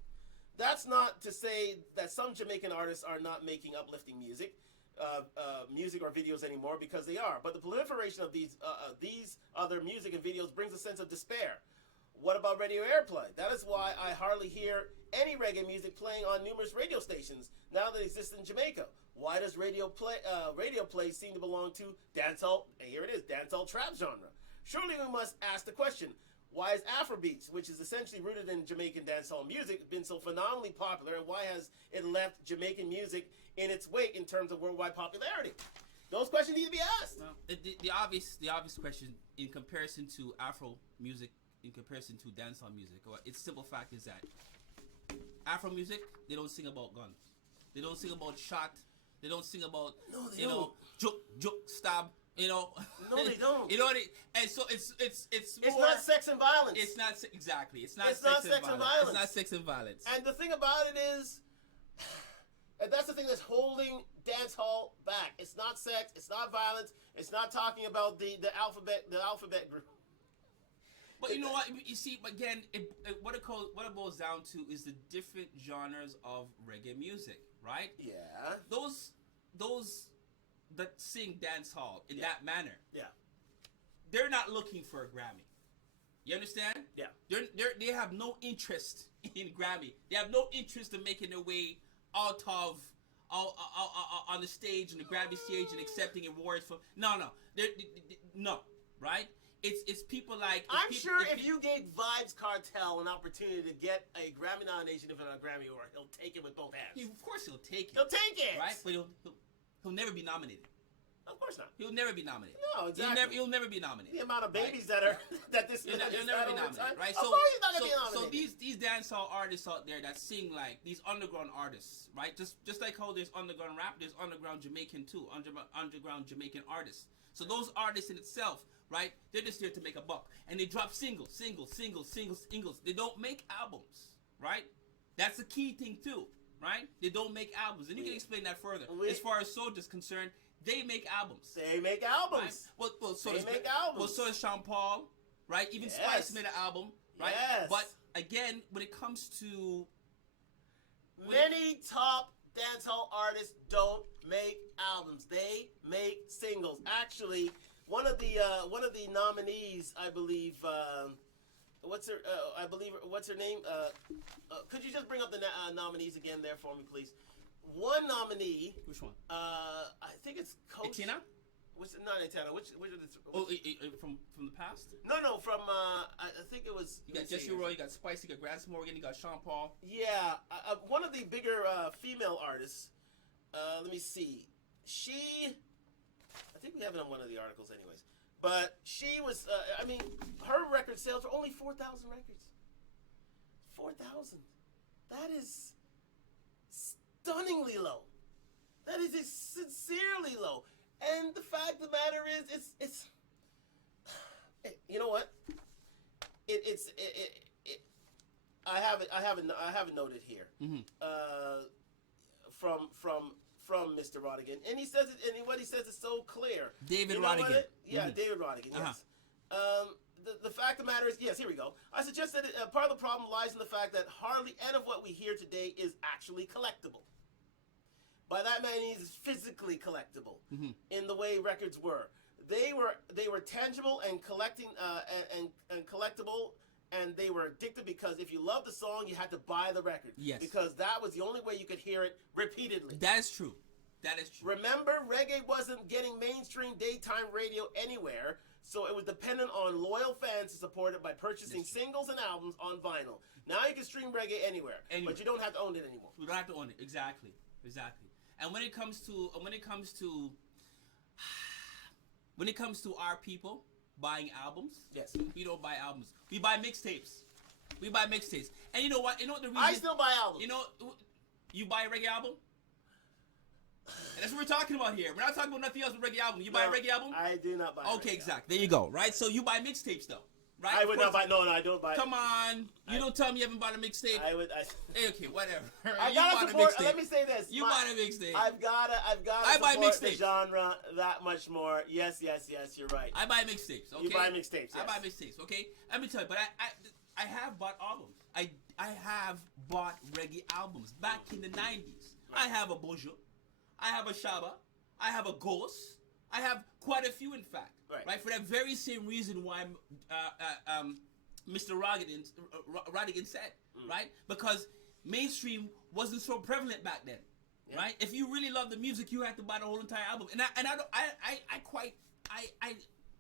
That's not to say that some Jamaican artists are not making uplifting music or videos anymore, because they are. But the proliferation of these other music and videos brings a sense of despair. What about radio airplay? That is why I hardly hear any reggae music playing on numerous radio stations now that exist in Jamaica. Why does radio play seem to belong to dancehall? And here it is, dancehall trap genre. Surely we must ask the question: why is Afrobeats, which is essentially rooted in Jamaican dancehall music, been so phenomenally popular, and why has it left Jamaican music in its wake in terms of worldwide popularity? Those questions need to be asked. Well, the obvious question in comparison to Afro music, in comparison to dancehall music, its simple fact is that Afro music, they don't sing about guns. They don't sing about shot. They don't sing about juke, stab. No, they don't. And so it's more, it's not sex and violence. It's not exactly. It's not sex and violence. It's not sex and violence. And the thing about it is, and that's the thing that's holding dancehall back. It's not sex. It's not violence. It's not talking about the alphabet group. But you know what? You see, again, what it boils down to is the different genres of reggae music, right? Yeah. Those that sing dance hall in that manner. Yeah. They're not looking for a Grammy. You understand? Yeah. They have no interest in Grammy. They have no interest in making their way out of on the stage, on the Grammy stage, and accepting awards from. No. No. Right? It's people like. I'm sure if you gave Vibes Cartel an opportunity to get a Grammy nomination for a Grammy award, he'll take it with both hands. Of course he'll take it. He'll take it. Right? But he'll never be nominated. Of course not. He'll never be nominated. No, exactly. He'll never be nominated. The amount of babies that are he'll never be nominated, right? Of course he's not gonna be nominated. So these dancehall artists out there that sing like these underground artists, right? Just like how there's underground rap, there's underground Jamaican too, underground Jamaican artists. So those artists in itself, right? They're just there to make a buck, and they drop singles. They don't make albums, right? That's the key thing too, right? They don't make albums, and you can explain that further. As far as Soja's concerned. They make albums. They make albums. Right? Well, so they make albums. Well, so does Sean Paul, right? Even Spice made an album, right? Yes. But again, when it comes to many top dancehall artists don't make albums. They make singles. Actually, one of the nominees, I believe. What's her name? Could you just bring up the nominees again there for me, please? One nominee. Which one? I think it's Coach. Etina? Not Etina. Which are the? Oh, from the past? No. From I think it was. You got Jesse Roy. You got Spice. You got Grants Morgan. You got Sean Paul. Yeah, one of the bigger female artists. Let me see. I think we have it on one of the articles, anyways. But she was. Her record sales were only 4,000 records. 4,000. That is stunningly low. That is sincerely low. And the fact of the matter is, it's you know what? I have it noted here. Mm-hmm. From Mr. Rodigan, and he says it, and what he says is so clear. David Rodigan. Yeah, mm-hmm. David Rodigan. Yes. The fact of the matter is, yes, here we go. I suggest that part of the problem lies in the fact that hardly any of what we hear today is actually collectible. By that man means physically collectible, mm-hmm. in the way records were. They were tangible and collecting and collectible, and they were addictive because if you loved the song, you had to buy the record. Yes. Because that was the only way you could hear it repeatedly. That is true. That is true. Remember, reggae wasn't getting mainstream daytime radio anywhere, so it was dependent on loyal fans to support it by purchasing singles and albums on vinyl. Now you can stream reggae anywhere, but you don't have to own it anymore. You don't have to own it. Exactly. And when it comes to our people buying albums, yes, we don't buy albums. We buy mixtapes. And you know what? You know what the reason? I still buy albums. You know, you buy a reggae album. And that's what we're talking about here. We're not talking about nothing else but reggae album. You buy a reggae album? I do not buy. Okay, exactly. There you go. Right. So you buy mixtapes though. Right? I would not buy. No, I don't buy. Come on, you don't tell me you haven't bought a mixtape. Okay, whatever. I gotta support. Let me say this. You bought a mixtape. I've gotta support the genre that much more. Yes, you're right. I buy mixtapes. Okay. You buy mixtapes. Yes. I buy mixtapes. Okay. Let me tell you, but I have bought albums. I have bought reggae albums back in the 90s. I have a Bojo. I have a Shaba. I have a Ghost. I have quite a few, in fact. Right. For that very same reason why Mr. Rodigan said, right? Because mainstream wasn't so prevalent back then, right? If you really love the music, you had to buy the whole entire album. And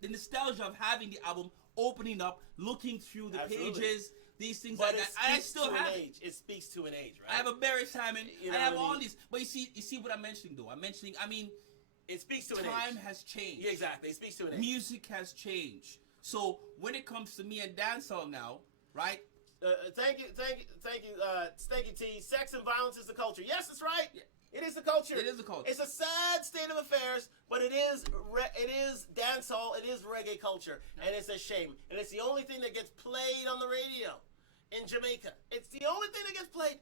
the nostalgia of having the album, opening up, looking through the pages, these things like that. I still have it. It speaks to an age, right? I have a Barry Simon. I have all these. But you see what I'm mentioning, though. It speaks to an age. Time has changed. Yeah, exactly. It speaks to an age. Music has changed. So when it comes to me and dancehall now, right? Thank you, T. Sex and violence is the culture. Yes, that's right. Yeah. It is the culture. It is the culture. It's a sad state of affairs, but it is dancehall. It is reggae culture, and it's a shame. And it's the only thing that gets played on the radio in Jamaica. It's the only thing that gets played.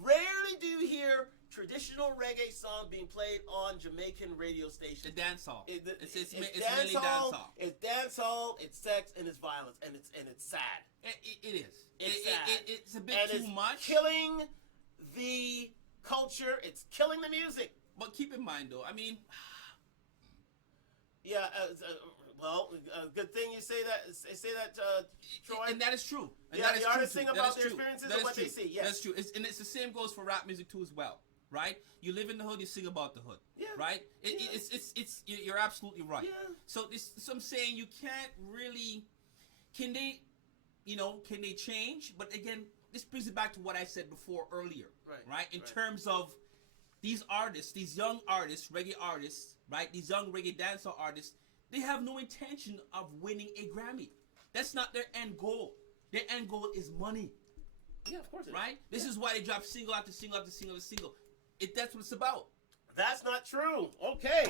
Rarely do you hear traditional reggae songs being played on Jamaican radio stations. The dancehall. It's mainly dancehall. It's dancehall. It's sex and it's violence and it's sad. It is. It's sad. It's a bit too much. It's killing the culture. It's killing the music. But keep in mind, though. Well, good thing you say that. Say that, Troy. And that is true. And yeah, that is the artists true, sing about their experiences and what they see. Yes, that's true. And it's the same goes for rap music too as well, right? You live in the hood, you sing about the hood, yeah. right? You're absolutely right. Yeah. So I'm saying you can't really. Can they change? But again, this brings it back to what I said before earlier, right? In terms of these artists, these young artists, reggae artists, right? These young reggae dancehall artists, they have no intention of winning a Grammy. That's not their end goal. Their end goal is money. Yeah, of course. Right? This is why they drop single after single after single after single. That's what it's about. That's not true. Okay.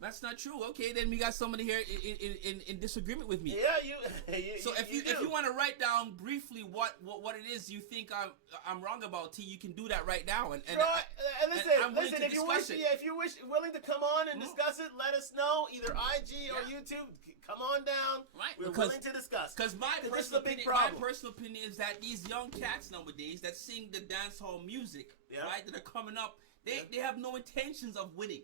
That's not true. Okay, then we got somebody here in disagreement with me. Yeah, So if you want to write down briefly what it is you think I'm wrong about, T, you can do that right now. And listen. If you're willing to come on and discuss it, let us know either IG or YouTube. Come on down. Right. We're willing to discuss. Because my personal opinion is that these young cats nowadays that sing the dancehall music, right, that are coming up, they have no intentions of winning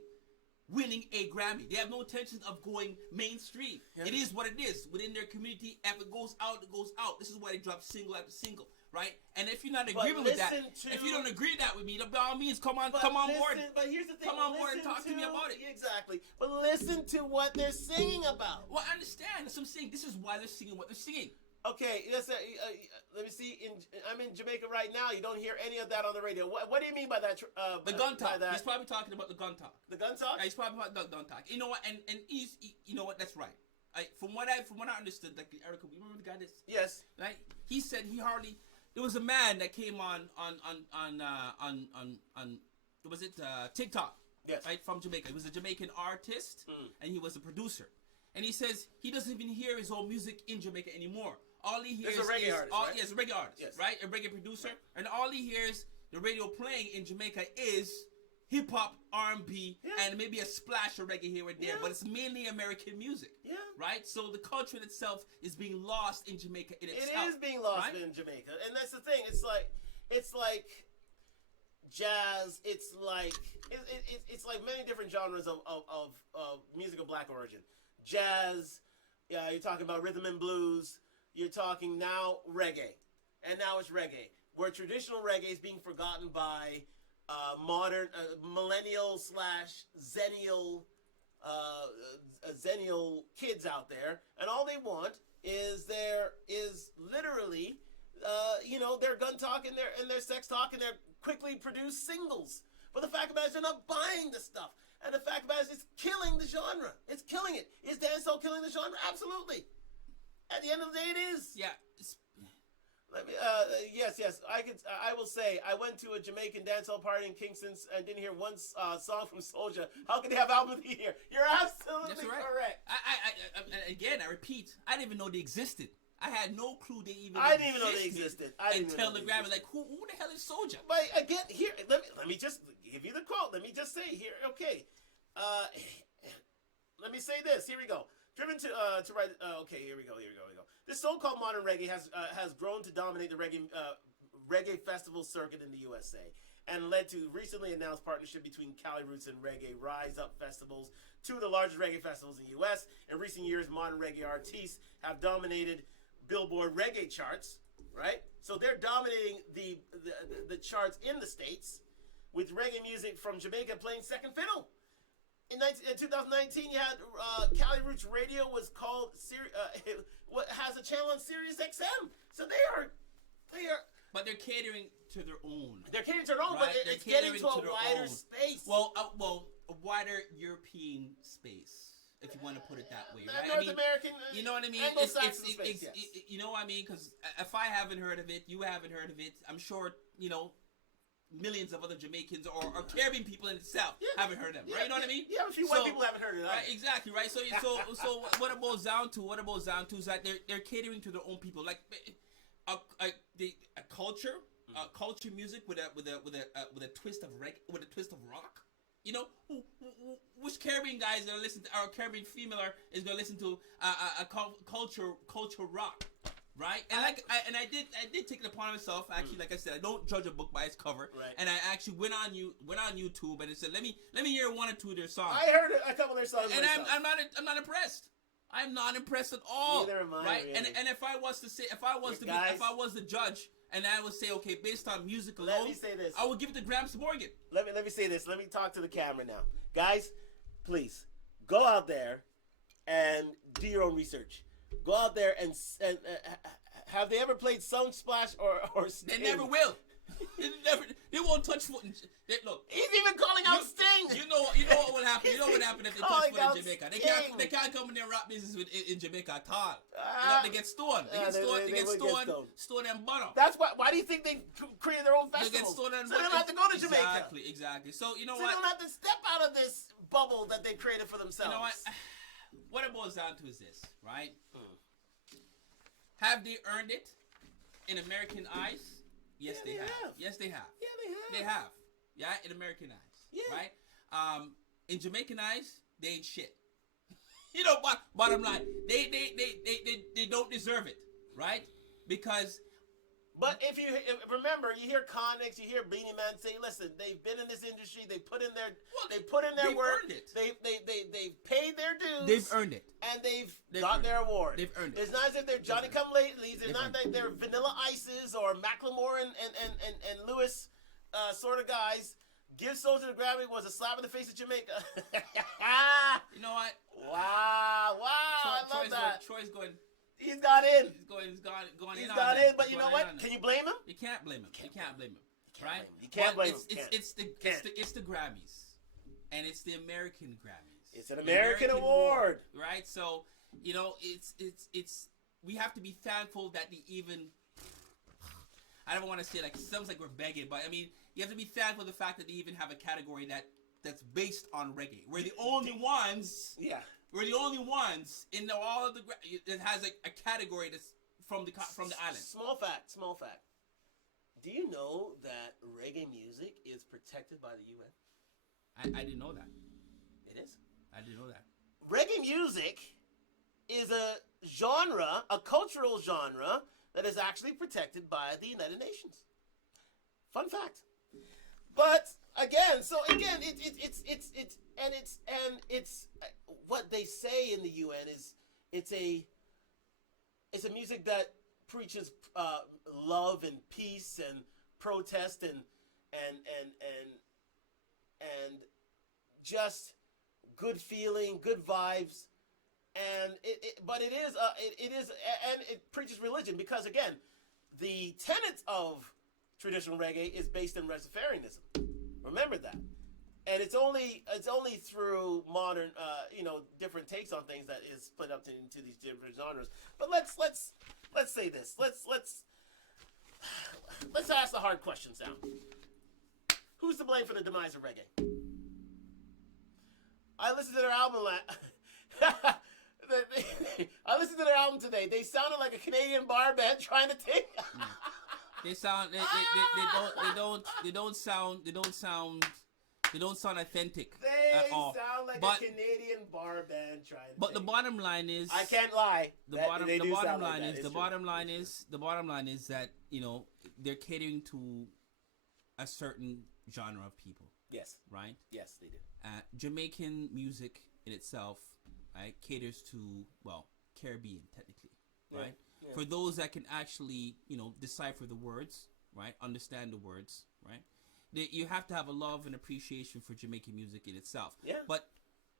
a Grammy. They have no intention of going mainstream. Yeah. It is what it is within their community. If it goes out, it goes out. This is why they drop single after single, right? And if you're not agreeing with that, if you don't agree that with me, by all means, come on board. But here's the thing. Come on board and talk to me about it. Exactly. But listen to what they're singing about. Well, I understand. That's what I'm saying. This is why they're singing what they're singing. Okay, let me see. I'm in Jamaica right now. You don't hear any of that on the radio. What do you mean by that? The gun talk. He's probably talking about the gun talk. The gun talk? Yeah, he's probably talking about the gun talk. You know what? And you know what? That's right. From what I understood, like Erica, you remember the guy that's yes. Like he said, there was a man that came on was it TikTok? Yes. Right, from Jamaica. He was a Jamaican artist and he was a producer. And he says he doesn't even hear his own music in Jamaica anymore. All he hears is a reggae artist, right? Yes, a reggae artist, yes. Right? A reggae producer. Right. And all he hears the radio playing in Jamaica is hip hop, R&B, and maybe a splash of reggae here and there, but it's mainly American music. Yeah. Right? So the culture in itself is being lost in Jamaica in itself. It is being lost in Jamaica. And that's the thing. It's like jazz, it's like many different genres of music of black origin. Jazz, you're talking about rhythm and blues, you're talking now reggae. And now it's reggae. Where traditional reggae is being forgotten by modern millennial / zennial kids out there, and all they want is literally their gun talk and their sex talk and their quickly produced singles. But the fact about it is they're not buying the stuff. And the fact about it is it's killing the genre. It's killing it. Is dancehall killing the genre? Absolutely. At the end of the day, it is. Yeah. Let me. Yes. I will say I went to a Jamaican dancehall party in Kingston and didn't hear one song from Soja. How can they have album of the year? You're absolutely correct. I repeat, I didn't even know they existed. I had no clue they even. I didn't even know they existed. Until the Grammy, like, who the hell is Soja? But again, here, let me just give you the quote. Let me just say here. Okay, let me say this. Here we go. Driven to write. Okay, here we go. This so-called modern reggae has grown to dominate the reggae festival circuit in the USA, and led to recently announced partnership between Cali Roots and Reggae Rise Up festivals, two of the largest reggae festivals in the U.S. In recent years, modern reggae artists have dominated Billboard reggae charts, right? So they're dominating the charts in the States, with reggae music from Jamaica playing second fiddle. In 2019, you had Cali Roots Radio was called has a channel on Sirius XM. So they are. But they're catering to their own. They're catering to their own, right? But it's getting to a wider space. Well, a wider European space. If you want to put it that way, right? North American, you know what I mean? Anglo-Saxon space, yes. You know what I mean? Because if I haven't heard of it, you haven't heard of it. I'm sure millions of other Jamaicans or Caribbean people in the South haven't heard of them, right? You know what I mean? Yeah, a few white people haven't heard of it. Right, exactly, right? So what it boils down to is that they're catering to their own people, like a culture music with a twist of reggae, with a twist of rock. You know, which Caribbean guy is gonna listen to, or Caribbean female is gonna listen to a culture rock, right? And I did take it upon myself. Actually, like I said, I don't judge a book by its cover. Right. And I actually went on YouTube and it said, let me hear one or two of their songs. I heard a couple of their songs, and I'm not impressed. I'm not impressed at all. Neither am I, right? really. And if I was to say, if I was the judge, and I would say, okay, based on music alone, let me say this. I would give it to Gramps Morgan. Let me say this. Let me talk to the camera now, guys. Please go out there and do your own research. Go out there and have they ever played Sunsplash or Sting? They never will. They won't touch foot. Look, he's even calling out Sting. You know what will happen. You know what happened if they touch foot in Jamaica. They can't come in there and rap business in Jamaica at all. They get stoned. They get stoned and butter. That's why do you think they created their own festival? They get stoned and so they don't have to go to Jamaica. Exactly. So you know so what? they don't have to step out of this bubble that they created for themselves. You know what? What it boils down to is this, right? Have they earned it in American eyes? Yes, they have. Yes, they have. Yeah, they have. They have. Yeah, in American eyes. Yeah. Right? In Jamaican eyes, they ain't shit. You know, bottom line, they don't deserve it, right? Because. But if you remember, you hear Conics, you hear Beanie Man say, "Listen, they've been in this industry. They put in their they've work. Earned it. They've paid their dues. They've earned it, and they've got their award. They've earned it. It's not as if they're Johnny Come Latelys. It's not that they're Vanilla Ices or Macklemore and Lewis sort of guys. Give Soja the Grammy was a slap in the face of Jamaica. You know what? Wow, I love that. Troy's going. He's got in. He's going He's in. got in, but you know what? Can you blame him? You can't blame him. You can't blame him. Right? You can't blame him. It's the Grammys, and it's the American Grammys. It's an American award, right? So you know, it's we have to be thankful that they even. I don't want to say like it sounds like we're begging, but I mean you have to be thankful for the fact that they even have a category that's based on reggae. We're the only ones. Yeah. We're the only ones in all of the that has a category that's from the island. Small fact. Do you know that reggae music is protected by the UN? I didn't know that. It is. I didn't know that. Reggae music is a genre, a cultural genre that is actually protected by the United Nations. Fun fact. But again, it's what they say in the UN is it's a music that preaches love and peace and protest and just good feeling, good vibes, and it preaches religion because again, the tenets of traditional reggae is based in Rastafarianism. Remember that. And it's only through modern, different takes on things that is split up into these different genres. But let's say this. Let's ask the hard questions now. Who's to blame for the demise of reggae? I listened to their album. I listened to their album today. They sounded like a Canadian bar band trying to take. They sound. They don't sound authentic at all. They sound like a Canadian bar band trying to. But the bottom line is, I can't lie. The bottom line is that they're catering to a certain genre of people. Yes. Right. Yes, they do. Jamaican music in itself, right, caters to Caribbean technically, right. Yeah. For those that can actually, decipher the words, right, understand the words, right, you have to have a love and appreciation for Jamaican music in itself. Yeah. But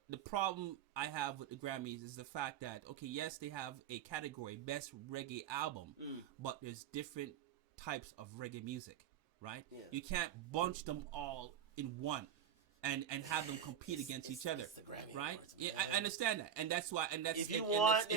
the problem I have with the Grammys is the fact that, okay, yes, they have a category, Best Reggae Album, but there's different types of reggae music, right? Yeah. You can't bunch them all in one. And have them compete against each other, right? Awards, yeah, I understand that, and that's why. And that's if you want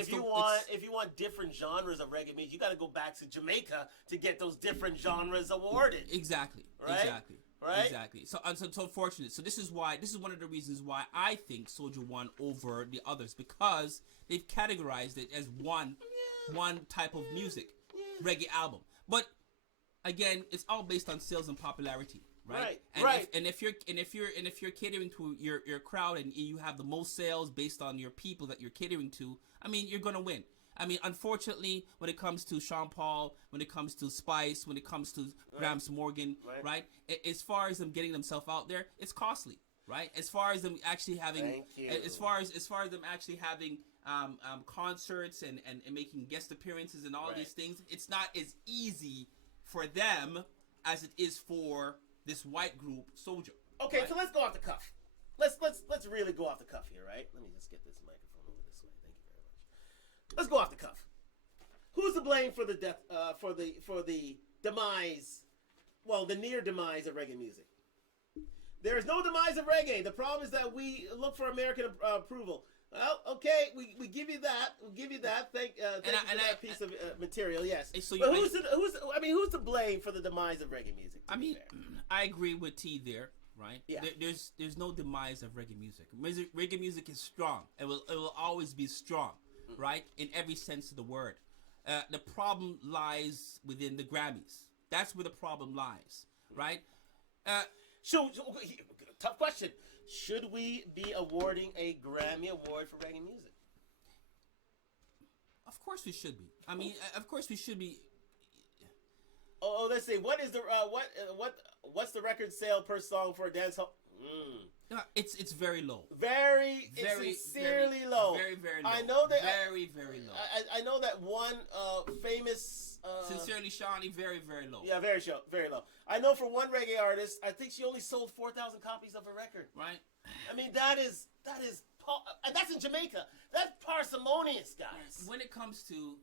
different genres of reggae music, you got to go back to Jamaica to get those different genres awarded. Exactly. Right. Exactly. Right. Exactly. So unfortunate. So this is one of the reasons why I think Soja won over the others, because they've categorized it as one type of music, reggae album. But again, it's all based on sales and popularity. Right. If you're catering to your crowd and you have the most sales based on your people that you're catering to, I mean, you're gonna win. I mean, unfortunately, when it comes to Sean Paul, when it comes to Spice, when it comes to Gramps Morgan, right? As far as them getting themselves out there, it's costly, right? As far as them actually having, as far as them actually having concerts and making guest appearances and all Right. these things, it's not as easy for them as it is for this white group, Soja. Okay, right? so let's go off the cuff. Let's really go off the cuff here, right? Let me just get this microphone over this way. Thank you very much. Let's go off the cuff. Who's to blame for the death? For the demise? Well, the near demise of reggae music. There is no demise of reggae. The problem is that we look for American approval. Well, okay, we give you that. We'll give you that. Thank you for that piece of material. Yes. So but who's to blame for the demise of reggae music? I mean, I agree with T there, right? Yeah. There's no demise of reggae music. Reggae music is strong. It will always be strong, right? In every sense of the word. The problem lies within the Grammys. That's where the problem lies, right? Tough question. Should we be awarding a Grammy Award for reggae music? Of course we should be. I mean, of course we should be. Oh, let's see. What is the what's the record sale per song for a dance hall? It's very low. It's sincerely low. Very, very low. I know that. Very, very low. I know that one famous. Sincerely, Shawnee, very, very low. Yeah, very low. I know for one reggae artist, I think she only sold 4,000 copies of a record. Right. I mean, that is, and that's in Jamaica. That's parsimonious, guys. When it comes to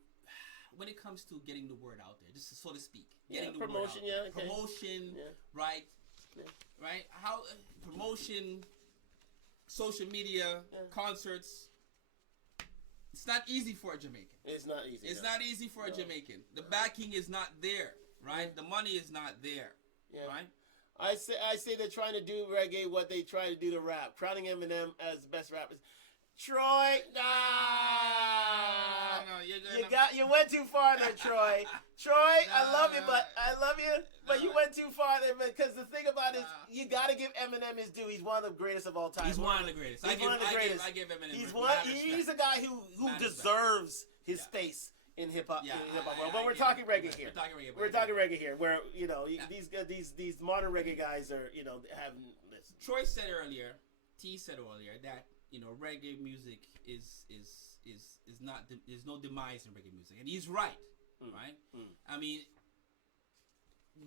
getting the word out there, just so to speak, getting the promotion, word out there. Okay. Promotion, Yeah. right? Yeah. Right? How promotion, social media, concerts. It's not easy for a Jamaican. It's not easy. It's not easy for a Jamaican. The backing is not there, right? The money is not there, right? I say they're trying to do reggae what they try to do to rap, crowning Eminem as the best rappers. Troy, you went too far there, Troy. Troy, I love you, but you went too far there. Because the thing about it is, you got to give Eminem his due. He's one of the greatest of all time. He's one of the greatest. I give Eminem. He's a guy who deserves his space in hip hop. But we're talking reggae here. We're talking reggae here. Where these modern reggae guys are having this. Troy said earlier, T said earlier that reggae music is not, there's no demise in reggae music, and he's right, right? I mean,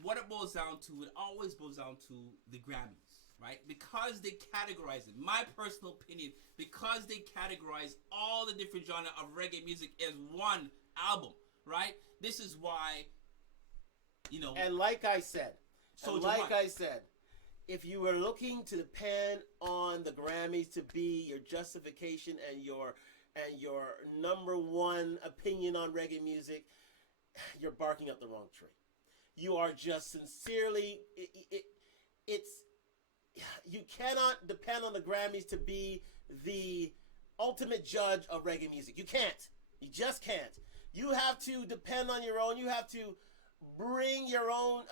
what it boils down to, it always boils down to the Grammys, right? Because they categorize it, my personal opinion, because they categorize all the different genre of reggae music as one album, right? This is why, and like I said, if you were looking to depend on the Grammys to be your justification and your number one opinion on reggae music, you're barking up the wrong tree. You are just sincerely, you cannot depend on the Grammys to be the ultimate judge of reggae music. You can't. You just can't. You have to depend on your own. You have to bring your own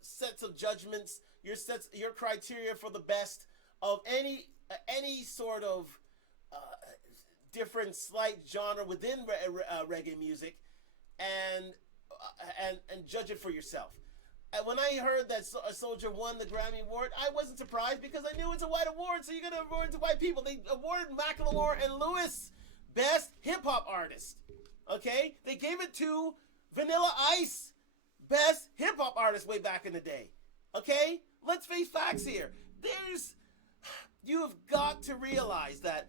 sets of judgments, your criteria for the best of any sort of different slight genre within reggae music, and judge it for yourself. And when I heard that Soja won the Grammy Award, I wasn't surprised because I knew it's a white award, so you're going to award it to white people. They awarded Macklemore and Lewis Best Hip Hop Artist. Okay? They gave it to Vanilla Ice Best Hip Hop Artist way back in the day. Okay? Let's face facts here. You have got to realize that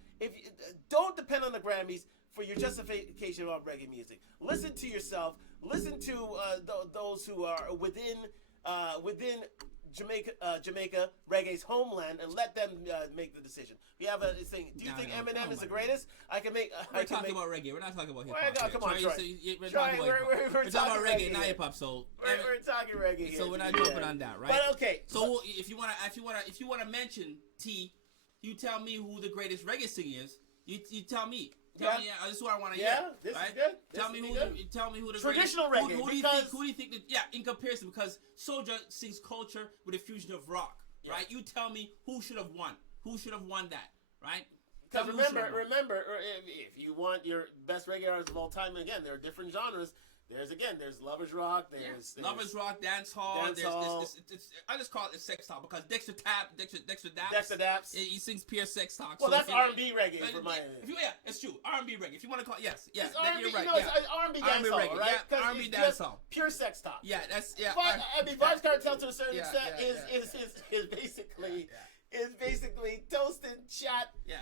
don't depend on the Grammys for your justification of reggae music. Listen to yourself. Listen to those who are within Jamaica, reggae's homeland, and let them make the decision. We have a thing. Do you think Eminem is the greatest? We're talking about reggae. We're not talking about hip hop. Come on, Troy. We're talking about reggae, not hip hop. So we're talking reggae here. So we're not jumping on that, right? But okay. So if you wanna mention T, you tell me who the greatest reggae singer is. You tell me. Tell me. This is what I want to hear. Yeah, this is good. Tell me who the traditional greatest, reggae. Who do you think? In comparison, because Soja sings culture with a fusion of rock, right? You tell me who should have won. Who should have won that, right? Because remember, if you want your best reggae artist of all time, again, there are different genres. there's lovers rock. There's lovers rock, dance hall. I just call it sex talk because Dexter Daps. He sings pure sex talk. Well, so that's R&B reggae for my. It's true. R&B reggae. If you want to call it, yes, it's R&B, you're right. It's R&B dance hall, right? Yeah, R&B dance hall. Pure sex talk. Yeah, that's I mean, Vibes Cartel to a certain extent is basically toast and chat. Yeah.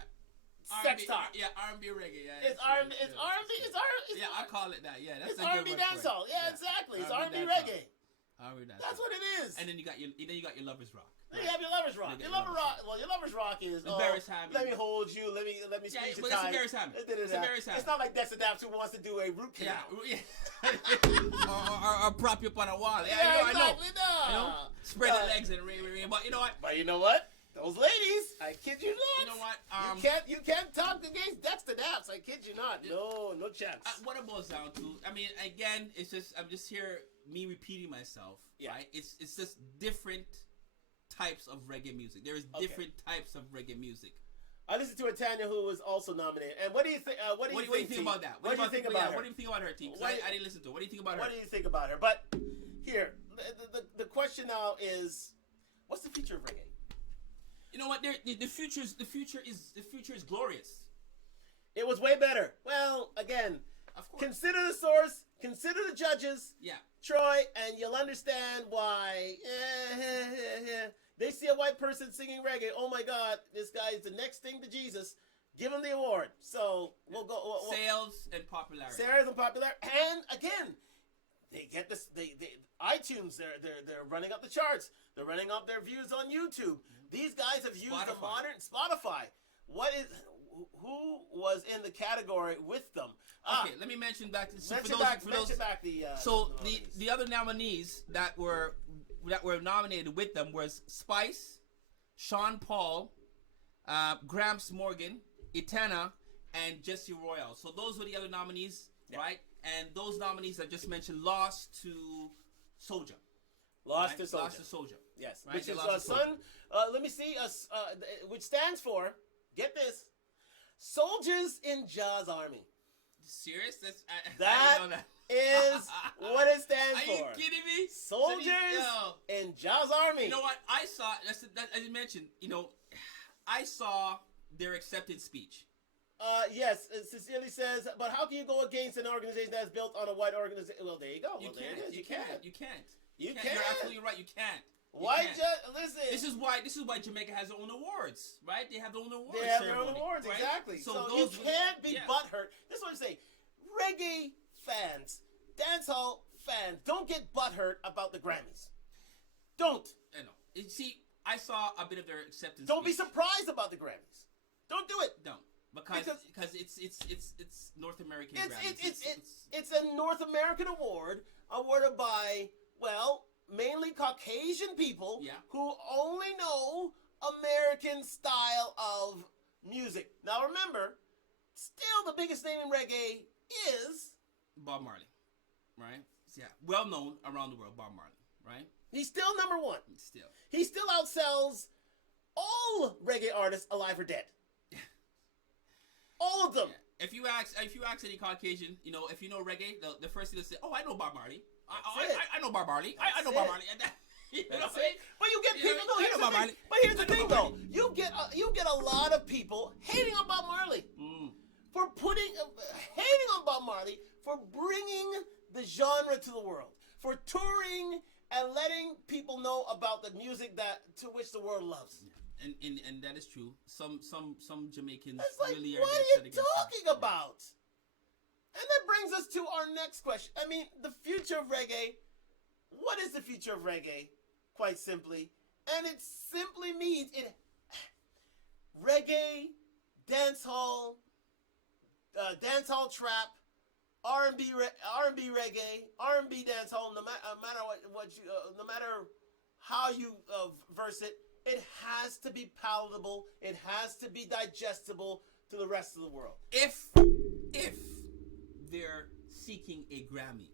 Sex talk. Yeah, R&B reggae. Yeah, it's R&B. It's R&B. Yeah, I call it that. Yeah, that's it's a good R&B word dancehall. Yeah, exactly. It's R&B reggae. R&B dancehall. That's what it is. And then you got your lovers rock. Right? You have your lovers rock. Your lovers rock. Well, your lovers rock is let me hold you. Let me squeeze your time. It's It's not like Dexter Daps who wants to do a root canal. Yeah. or prop you up on a wall. Yeah, exactly. No. Spread the legs and but you know what? But you know what? Those ladies, I kid you not. You know what? You can't talk against Dexter Daps. I kid you not. No chance. What it boils down to, I mean, again, I'm just here me repeating myself. Yeah. Right? It's just different types of reggae music. There is different types of reggae music. I listened to a Tanya who was also nominated. And what do you think? What do you think about that? What do you think about her? What do you think about her, team? I didn't listen to it. What do you think about her? What do you think about her? But here, the question now is, what's the future of reggae? You know what? The future is glorious. It was way better. Well, again, of course. Consider the source, consider the judges. Yeah. Troy, and you'll understand why. They see a white person singing reggae. Oh my God, this guy is the next thing to Jesus. Give him the award. So we'll go. Sales and popularity. Sales and popularity. And again, they get this. They iTunes. They're running up the charts. They're running up their views on YouTube. These guys have used the modern Spotify. Who was in the category with them? Okay, let me mention back. The other nominees that were nominated with them was Spice, Sean Paul, Gramps Morgan, Itana, and Jesse Royale. So those were the other nominees, right? And those nominees I just mentioned lost to Soja. Lost to Soja. Yes, right? Which is son. Let me see. Which stands for, get this, Soldiers in Jah's Army. Serious? I didn't know that. Is what it stands for. Are you kidding me? Soldiers in Jah's Army. You know what? I saw, as you mentioned, I saw their acceptance speech. Yes, sincerely says, but how can you go against an organization that's built on a white organization? Well, there you go. You can't. You can't. You're absolutely right. You can't. Listen. This is why Jamaica has their own awards, right? They have their own awards. They have their own awards, right? Exactly. So you can't be butthurt. This is what I'm saying. Reggae fans, dancehall fans, don't get butthurt about the Grammys. Don't. I know. See, I saw a bit of their acceptance. Don't be surprised about the Grammys. Don't do it. Don't. Because it's North American Grammys. It's a North American award awarded by, well, mainly Caucasian people who only know American style of music. Now remember, still the biggest name in reggae is Bob Marley, right? Yeah, well known around the world, Bob Marley, right? He's still number one. He still outsells all reggae artists alive or dead. All of them. Yeah. If you ask any Caucasian, if you know reggae, the first thing they'll say, "Oh, I know Bob Marley. I know Bob Marley. I know Bob Marley." That's it. But you get people. No, here's the thing. But here's the thing, though. You get a lot of people hating on Bob Marley for hating on Bob Marley for bringing the genre to the world, for touring and letting people know about the music to which the world loves. Yeah. And that is true. Some Jamaicans really are. What are you talking about? And that brings us to our next question. I mean, the future of reggae. What is the future of reggae? Quite simply, and it simply means reggae, dancehall, trap, R&B reggae, R&B dancehall. No matter how you verse it. It has to be palatable. It has to be digestible to the rest of the world. If they're seeking a Grammy,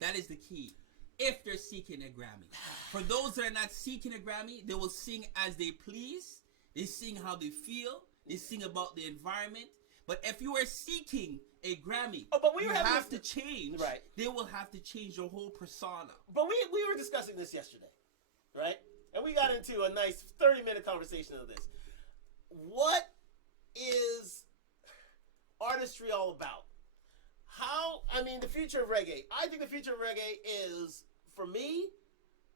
that is the key. If they're seeking a Grammy. For those that are not seeking a Grammy, they will sing as they please. They sing how they feel. They sing about the environment. But if you are seeking a Grammy, but we you were having have to this- change. Right. They will have to change your whole persona. But we were discussing this yesterday, right? And we got into a nice 30-minute conversation of this. What is artistry all about? The future of reggae. I think the future of reggae is, for me,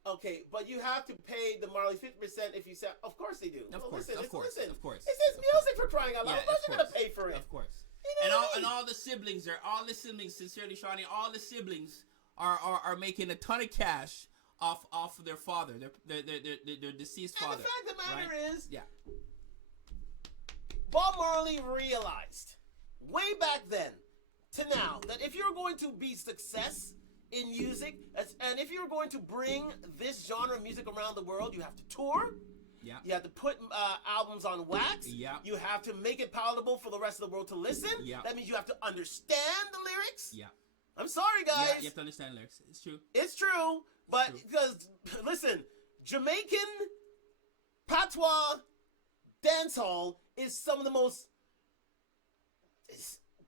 okay, but you have to pay the Marley 50% if you sell. Of course they do. Of course. Of course. It's his Of music for crying out loud. Yeah, Of course of you're going to course. pay for it. Of course. You know what I mean? And all the siblings, sincerely, Shawnee, all the siblings are making a ton of cash off of their father, their deceased father. And the fact of the matter is, yeah. Bob Marley realized way back then to now that if you're going to be success in music, and if you're going to bring this genre of music around the world, you have to tour. Yeah. You have to put albums on wax. Yeah. You have to make it palatable for the rest of the world to listen. Yeah. That means you have to understand the lyrics. Yeah. I'm sorry, guys. Yeah, you have to understand lyrics. It's true. It's true, but because listen, Jamaican patois dancehall is some of the most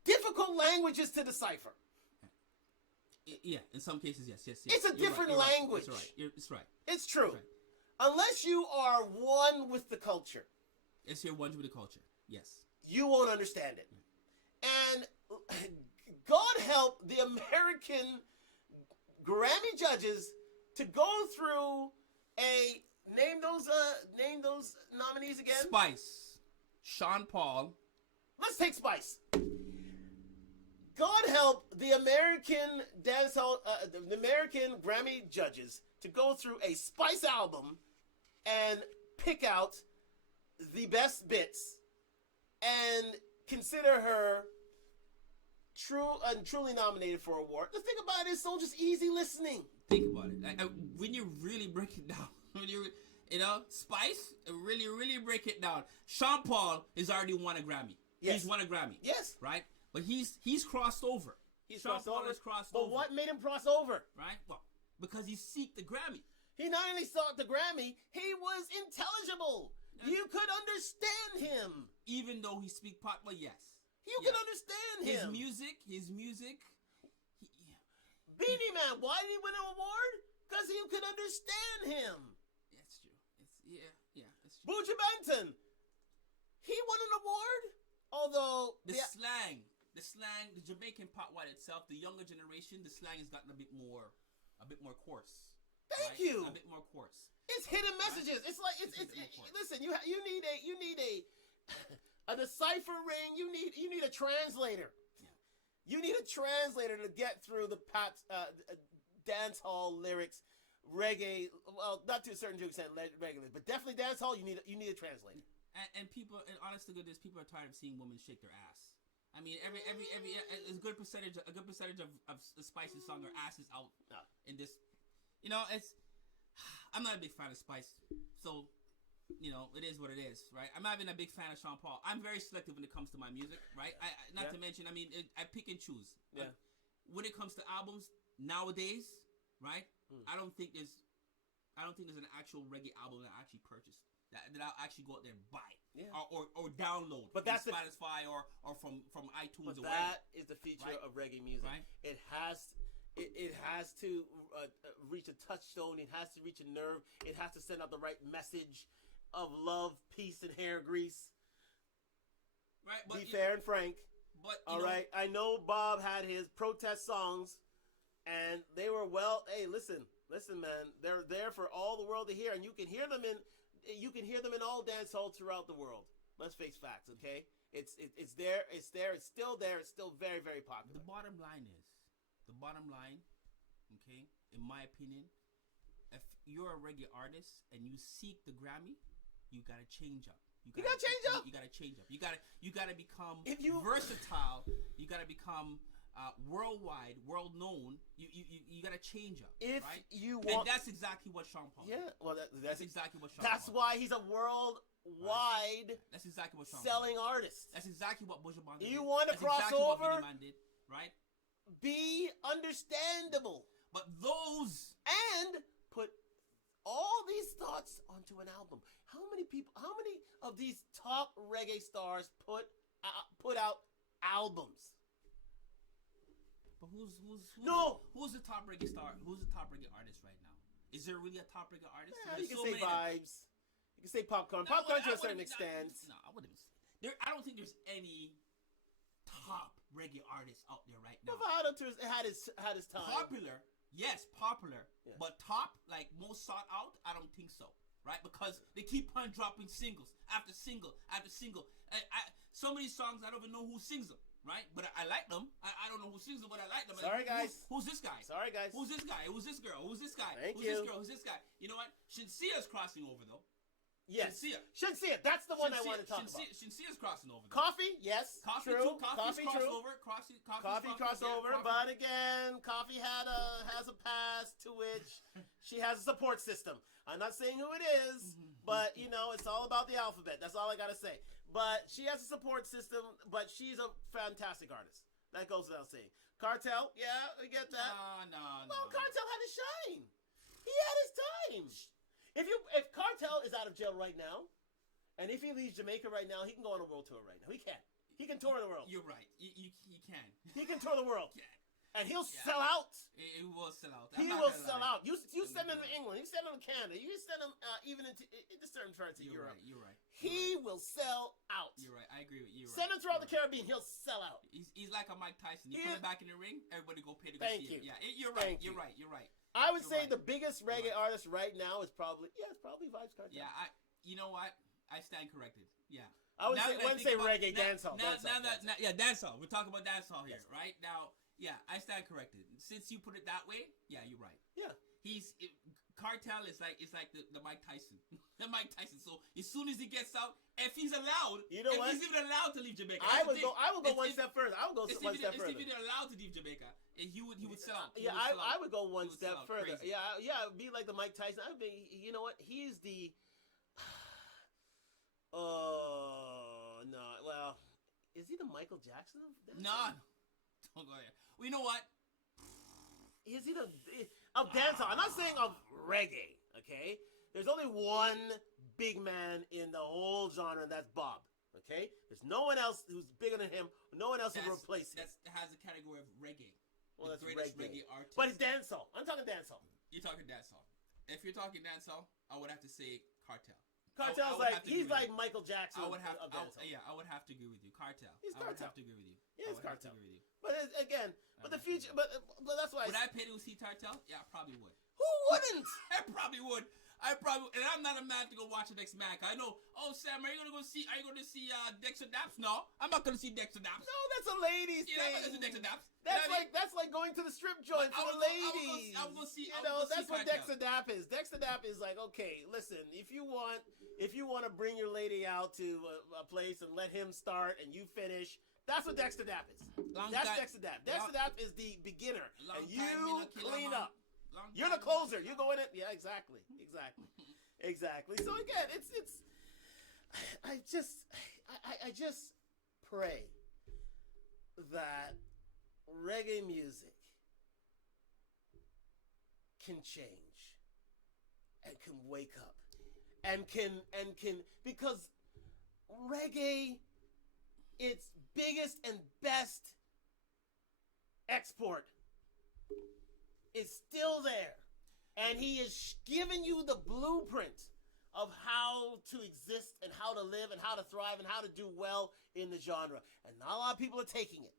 difficult languages to decipher. Yeah, in some cases, yes. It's a different language. That's right. It's right. It's true. That's right. Unless you are one with the culture, It's your one with the culture. Yes. you won't understand it. And God help the American Grammy judges to go through a name those nominees again. Spice, Sean Paul. Let's take Spice. God help the American dancehall, the American Grammy judges to go through a Spice album and pick out the best bits and consider her truly nominated for an award. The thing about it is Soja's easy listening. Think about it. When you really break it down, Spice, really break it down. Sean Paul has already won a Grammy. Yes. He's won a Grammy. Yes. Right? But he's crossed over. Sean Paul has crossed over. But what made him cross over? Right? Well, because he seeked the Grammy. He not only sought the Grammy, he was intelligible. You could understand him. Even though he speak patois, yes. You could understand him. His music. Beanie Man, why did he win an award? Because you could understand him. That's true. It's true. Buju Banton, he won an award. Although the slang, the Jamaican patois itself, the younger generation, the slang has gotten a bit more coarse. Thank you. A bit more coarse. It's hidden messages. It's like it's listen. You need a deciphering. You need a translator. Yeah. You need a translator to get through the dance hall lyrics, reggae. Well, not to a certain extent, reggae, but definitely dance hall. You need a translator. And people, and honest to goodness, people are tired of seeing women shake their ass. I mean, every a good percentage of Spice's song, her ass is out in this. I'm not a big fan of Spice, so it is what it is, right? I'm not even a big fan of Sean Paul. I'm very selective when it comes to my music, right? Not to mention, I pick and choose. Yeah. When it comes to albums nowadays, right? I don't think there's an actual reggae album that I actually purchased that I'll actually go out there and buy, or download. But that's from Spotify or from iTunes. But or that is the feature of reggae music. Right? It has to reach a touchstone. It has to reach a nerve. It has to send out the right message of love, peace, and hair grease. Right. Be fair and frank. But all right, I know Bob had his protest songs, and they were Hey, listen, man. They're there for all the world to hear, and you can hear them in all dance halls throughout the world. Let's face facts, okay? It's there. It's still there. It's still very, very popular. The bottom line, okay, in my opinion, if you're a reggae artist and you seek the Grammy, you gotta change up. You gotta change up. You gotta become versatile. You gotta become worldwide, world known. You gotta change up. If right? you want, and that's exactly what Sean Paul. Yeah, well, that's exactly what Sean. That's Paul why he's a worldwide. Right? That's exactly what Sean selling Paul. artist. That's exactly what Buju Banton did. You want to cross exactly over? What Beenie Man did, right? Be understandable. But those and put all these thoughts onto an album. How many of these top reggae stars put out albums. But who's No. who's the top reggae star? Who's the top reggae artist right now? Is there really a top reggae artist? Yeah, There's you can so say many. vibes. You can say popcorn. No, Popcorn to I a certain wouldn't- extent. No, I wouldn't. There, I don't think there's any top reggae artists out there right now. Bavado had his time. Popular, yes, popular, Yeah. but top, like most sought out, I don't think so. Right? Because they keep on dropping singles after single after single. Some of these songs I don't even know who sings them. Right? But I like them. I don't know who sings them, but I like them. Sorry, guys. Who's this guy? Sorry, guys. Who's this guy? Who's this girl? Who's this guy? Thank who's you. this girl? Who's this guy? You know what? Shinsea's crossing over though. Yes. Shinsia. Shinsia. That's the one I want to talk about. Shinsea's crossing over. Though. Coffee, yes. Coffee true. too. Coffee's true. crossover. Coffee's Coffee crossover, yeah, but again, Coffee has a past to which she has a support system. I'm not saying who it is, but you know, it's all about the alphabet. That's all I gotta say. But she has a support system, but she's a fantastic artist. That goes without saying. Cartel, yeah, we get that. No. Well, Cartel had his shine. He had his time. If Cartel is out of jail right now, and if he leaves Jamaica right now, he can go on a world tour right now. He can. He can tour the world. You're right. You can. He can tour the world. Yeah. And he'll sell out. It will sell out. He will sell out. You send him to England. You send him to Canada. You send him even into certain parts of Europe. You're right. He will sell out. You're right. I agree with you. Send him throughout the Caribbean. He'll sell out. He's like a Mike Tyson. You put him back in the ring, everybody go pay to go Thank see him. you. Yeah, you're right. Thank You're you. right. You're right. I would You're say right. the biggest reggae right. artist right now is probably Vibes Cartel. Yeah, you know what? I stand corrected. Yeah. I wouldn't say reggae, now, dancehall. Now, dancehall. yeah, dancehall. We're talking about dancehall here, right? Now, yeah, I stand corrected. Since you put it that way, yeah, you're right. Yeah. Cartel is like the Mike Tyson, the Mike Tyson. So as soon as he gets out, if he's allowed, you know what? He's even allowed to leave Jamaica. I would go one step further. I would go one step further. If he's allowed to leave Jamaica, he would sell out. Yeah, I would go one step further. Crazy. Yeah, it'd be like the Mike Tyson. I'd be, you know what? He's the. Oh no! Well, is he the Michael Jackson of dancehall? No, don't go there. Well, you know what? Is he of dancehall? I'm not saying of reggae. Okay, there's only one big man in the whole genre, and that's Bob. Okay, there's no one else who's bigger than him. No one else who replace him. That has the category of reggae. Well, the that's greatest reggae. artist. But it's dancehall. I'm talking dancehall. You're talking dancehall. If you're talking dancehall, I would have to say Cartel. Cartel's he's like Michael Jackson. I would have of dancehall. I would have to agree with you. Cartel. He's Cartel. I would have to agree with you. Yeah, it's Cartel. Agree with you. But again, the future. But that's why. Would I pay to see Cartel? Yeah, I probably would. Who wouldn't? I probably would. And I'm not a man to go watch the next Mac. I know. Oh, Sam, are you going to see Dexter Daps? No, I'm not going to see Dexter Daps. No, that's a ladies thing. I'm not going to see Dexter Daps. That's like going to the strip joint for the ladies. I was going to see. You know, that's what Dexter Dap is. Dexter Dap is like, okay, listen, if you want to bring your lady out to a place and let him start and you finish. That's what Dexter Dap is. Dexter Dap. Dexter Dap is the beginner, and you clean up. You're the closer. You go in it. Yeah, exactly. So again, it's. I just pray that reggae music can change and can wake up and can because reggae, its biggest and best export, is still there, and he is giving you the blueprint of how to exist and how to live and how to thrive and how to do well in the genre. And not a lot of people are taking it.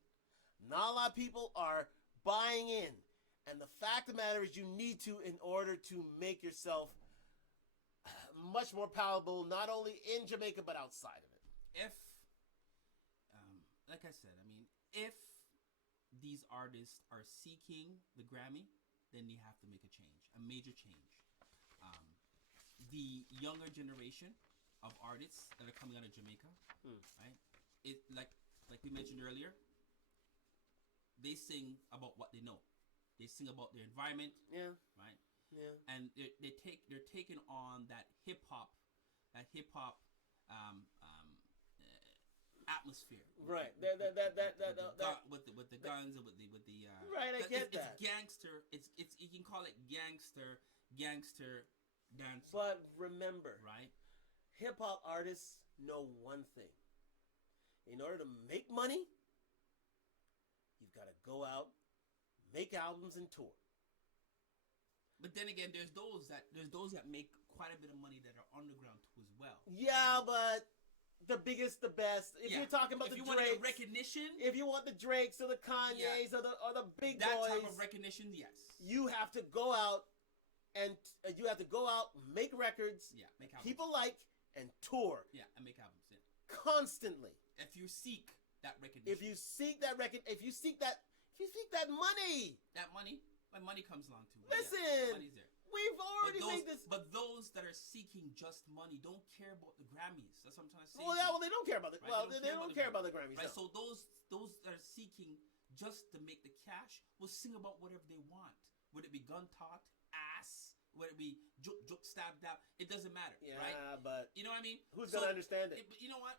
Not a lot of people are buying in. And the fact of the matter is, you need to in order to make yourself much more palatable, not only in Jamaica but outside of it. If, like I said, I mean, if these artists are seeking the Grammy, then you have to make a change, a major change. The younger generation of artists that are coming out of Jamaica, right? It like we mentioned earlier, they sing about what they know. They sing about their environment, right? Yeah. And they're taking on that hip hop atmosphere, right? With the guns and with the right. I get that. It's gangster. It's you can call it gangster dance. But remember, right? Hip hop artists know one thing: in order to make money, gotta go out, make albums, and tour. But then again, there's those that make quite a bit of money that are underground too as well. Yeah, but the biggest, the best. If you're talking about if the you Drakes, want the recognition, if you want the Drakes or the Kanyes or the big that boys, type of recognition, yes, you have to go out and make records. Yeah, make albums. People like and tour. Yeah, and make albums. Yeah. Constantly. If you seek that recognition, if you seek that money, when money comes along too. Listen, yeah, money's there. We've already made this. But those that are seeking just money don't care about the Grammys. That's what I'm trying to say. Well, yeah, well, they don't care about it. Right? Well, they don't care about the Grammys. Right? No. So those that are seeking just to make the cash will sing about whatever they want. Would it be gun taught, ass? Would it be juke stabbed out? It doesn't matter. Yeah, right? but you know what I mean? Who's gonna understand it? But you know what?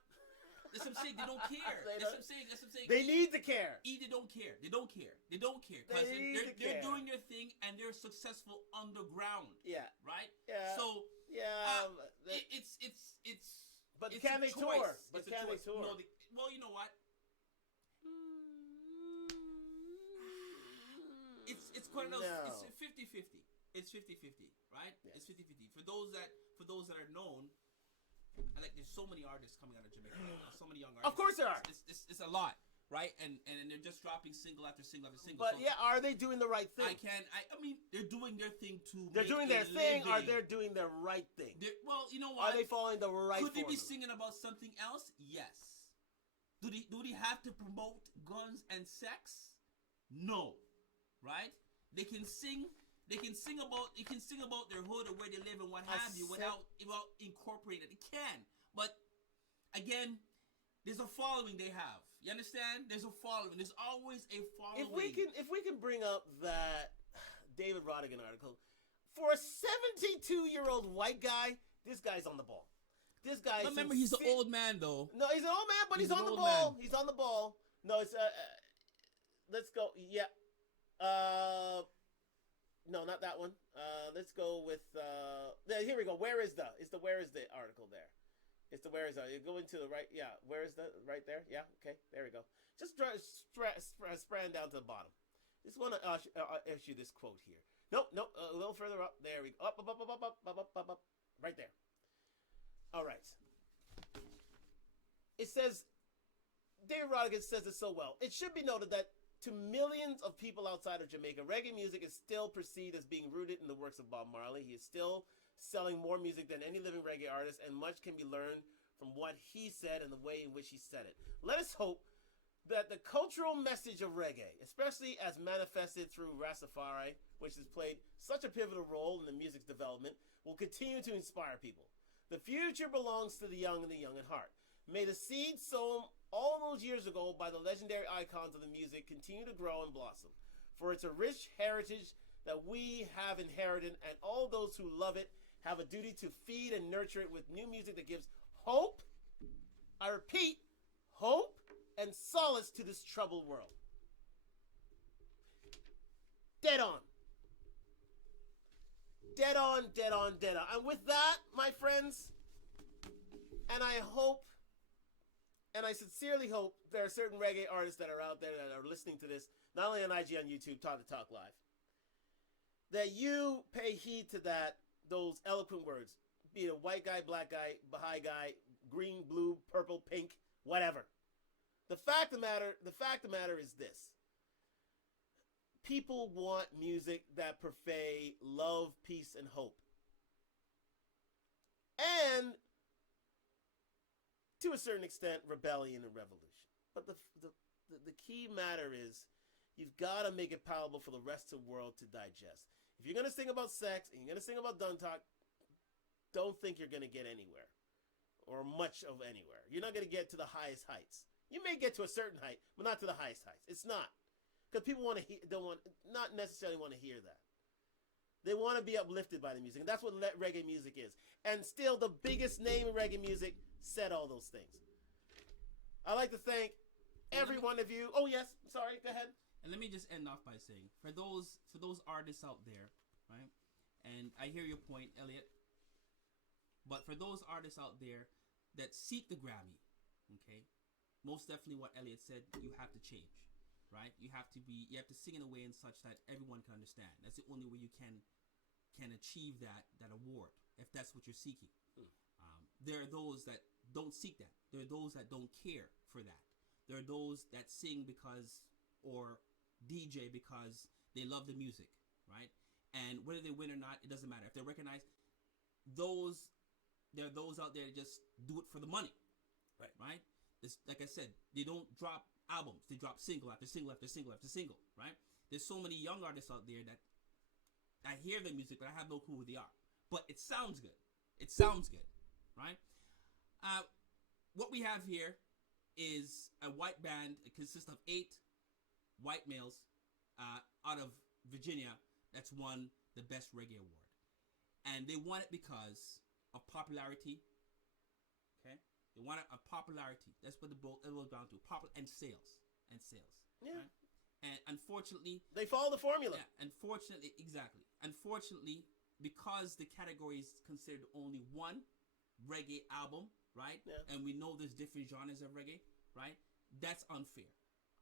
That's what I'm saying. They don't care. That's what I'm saying. They need to care. They don't care. They don't care. Because they're doing their thing and they're successful underground. Yeah. Right. Yeah. So it's. But it's can they tour? But can they tour? No, well, you know what? It's quite enough. No. It's 50-50. It's 50-50, right? Yes. It's 50-50. For those that are known. Like there's so many artists coming out of Jamaica right now. So many young artists. Of course there are. It's a lot, right? And they're just dropping single after single after single. But so, are they doing the right thing? I mean, they're doing their thing too. They're doing their thing, or they're doing the right thing. Well, you know what? Are they following the right? Could they be singing about something else? Yes. Do they have to promote guns and sex? No. Right? They can sing. They can sing about their hood or where they live and what have you without incorporating it. They can, but again, there's a following they have. You understand? There's a following. There's always a following. If we can bring up that David Rodigan article, for a 72-year-old white guy, this guy's on the ball. This guy. Remember, he's an old man though. No, he's an old man, but he's on the ball. He's on the ball. No, it's let's go. Yeah. No, not that one. Let's go with here we go. Where is the article there? It's the where is the. You go into the right. Yeah, where is the right there? Yeah, okay, there we go. Just spreading down to the bottom. Just want to issue this quote here. Nope, a little further up. There we go. Up, right there. All right. It says, David Rodigan says it so well. It should be noted that to millions of people outside of Jamaica, reggae music is still perceived as being rooted in the works of Bob Marley. He is still selling more music than any living reggae artist, and much can be learned from what he said and the way in which he said it. Let us hope that the cultural message of reggae, especially as manifested through Rastafari, which has played such a pivotal role in the music's development, will continue to inspire people. The future belongs to the young and the young at heart. May the seed sown all those years ago by the legendary icons of the music continue to grow and blossom. For it's a rich heritage that we have inherited, and all those who love it have a duty to feed and nurture it with new music that gives hope, I repeat, hope and solace to this troubled world. Dead on. Dead on, dead on, dead on. And with that, my friends, and I hope, and I sincerely hope there are certain reggae artists that are out there that are listening to this, not only on IG, on YouTube, Talk to Talk Live, that you pay heed to those eloquent words, be it a white guy, black guy, Baha'i guy, green, blue, purple, pink, whatever. The fact of the matter is this. People want music that purvey love, peace, and hope. And to a certain extent, rebellion and revolution. But the key matter is you've got to make it palatable for the rest of the world to digest. If you're going to sing about sex and you're going to sing about dun talk, don't think you're going to get anywhere or much of anywhere. You're not going to get to the highest heights. You may get to a certain height, but not to the highest heights. It's not. Because people not necessarily want to hear that. They want to be uplifted by the music. And that's what reggae music is. And still the biggest name in reggae music said all those things. I'd like to thank every one of you. Oh, yes. Sorry. Go ahead. And let me just end off by saying, for those artists out there, right? And I hear your point, Elliot. But for those artists out there that seek the Grammy, okay? Most definitely what Elliot said, you have to change. right? You have to sing in a way and such that everyone can understand. That's the only way you can achieve that award, if that's what you're seeking. There are those that don't seek that. There are those that don't care for that. There are those that sing because, or DJ because they love the music, right? And whether they win or not, it doesn't matter. If they're recognized, there are those out there that just do it for the money, right? It's, like I said, they don't drop albums. They drop single after single after single after single, right? There's so many young artists out there that I hear their music, but I have no clue who they are. But it sounds good. It sounds good, right? What we have here is a white band. It consists of 8 white males out of Virginia that's won the Best Reggae Award. And they won it because of popularity. Okay? They won it of popularity. That's what it boils down to. And sales. Yeah. Right? And unfortunately, they follow the formula. Yeah, unfortunately, exactly. Unfortunately, because the category is considered only one reggae album, right? Yeah. And we know there's different genres of reggae, right? That's unfair.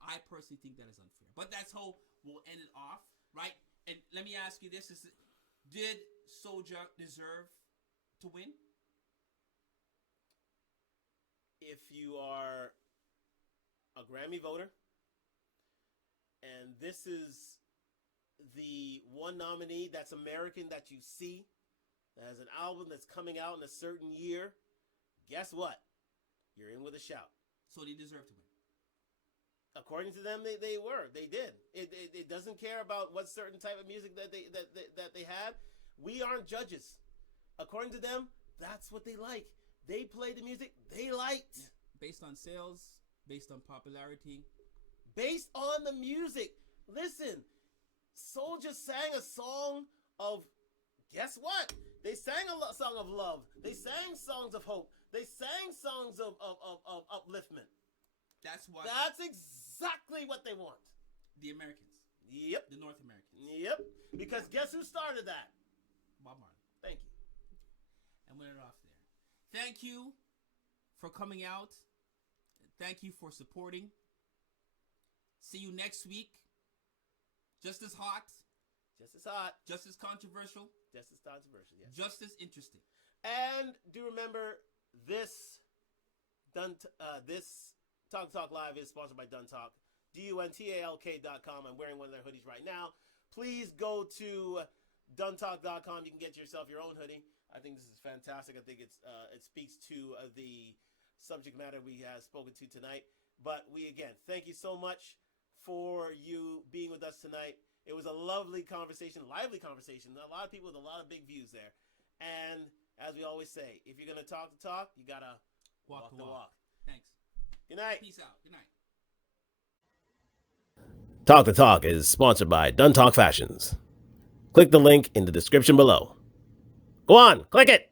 I personally think that is unfair. But that's how we'll end it off, right? And let me ask you this: did Soja deserve to win? If you are a Grammy voter, and this is the one nominee that's American that you see, that has an album that's coming out in a certain year, guess what? You're in with a shout. So they deserve to win. According to them, they did. It doesn't care about what certain type of music that they had. We aren't judges. According to them, that's what they like. They play the music they liked. Yeah. Based on sales, based on popularity. Based on the music. Listen, Soja sang a song of, guess what? They sang a song of love. They sang songs of hope. They sang songs of upliftment. That's exactly what they want. The Americans. Yep. The North Americans. Yep. Because guess who started that? Bob Marley. Thank you. And we're off there. Thank you for coming out. Thank you for supporting. See you next week. Just as hot. Just as hot. Just as controversial. Just as controversial, yes. Just as interesting. And do remember, this Talk Live is sponsored by Dun Talk. DUNTALK.com. I'm wearing one of their hoodies right now. Please go to duntalk.com. You can get yourself your own hoodie. I think this is fantastic. I think it speaks to the subject matter we have spoken to tonight. But again, thank you so much for you being with us tonight. It was a lovely conversation, lively conversation. A lot of people with a lot of big views there. And as we always say, if you're going to talk the talk, you got to walk the walk. Thanks. Good night. Peace out. Good night. Talk the Talk is sponsored by Dun Talk Fashions. Click the link in the description below. Go on, click it.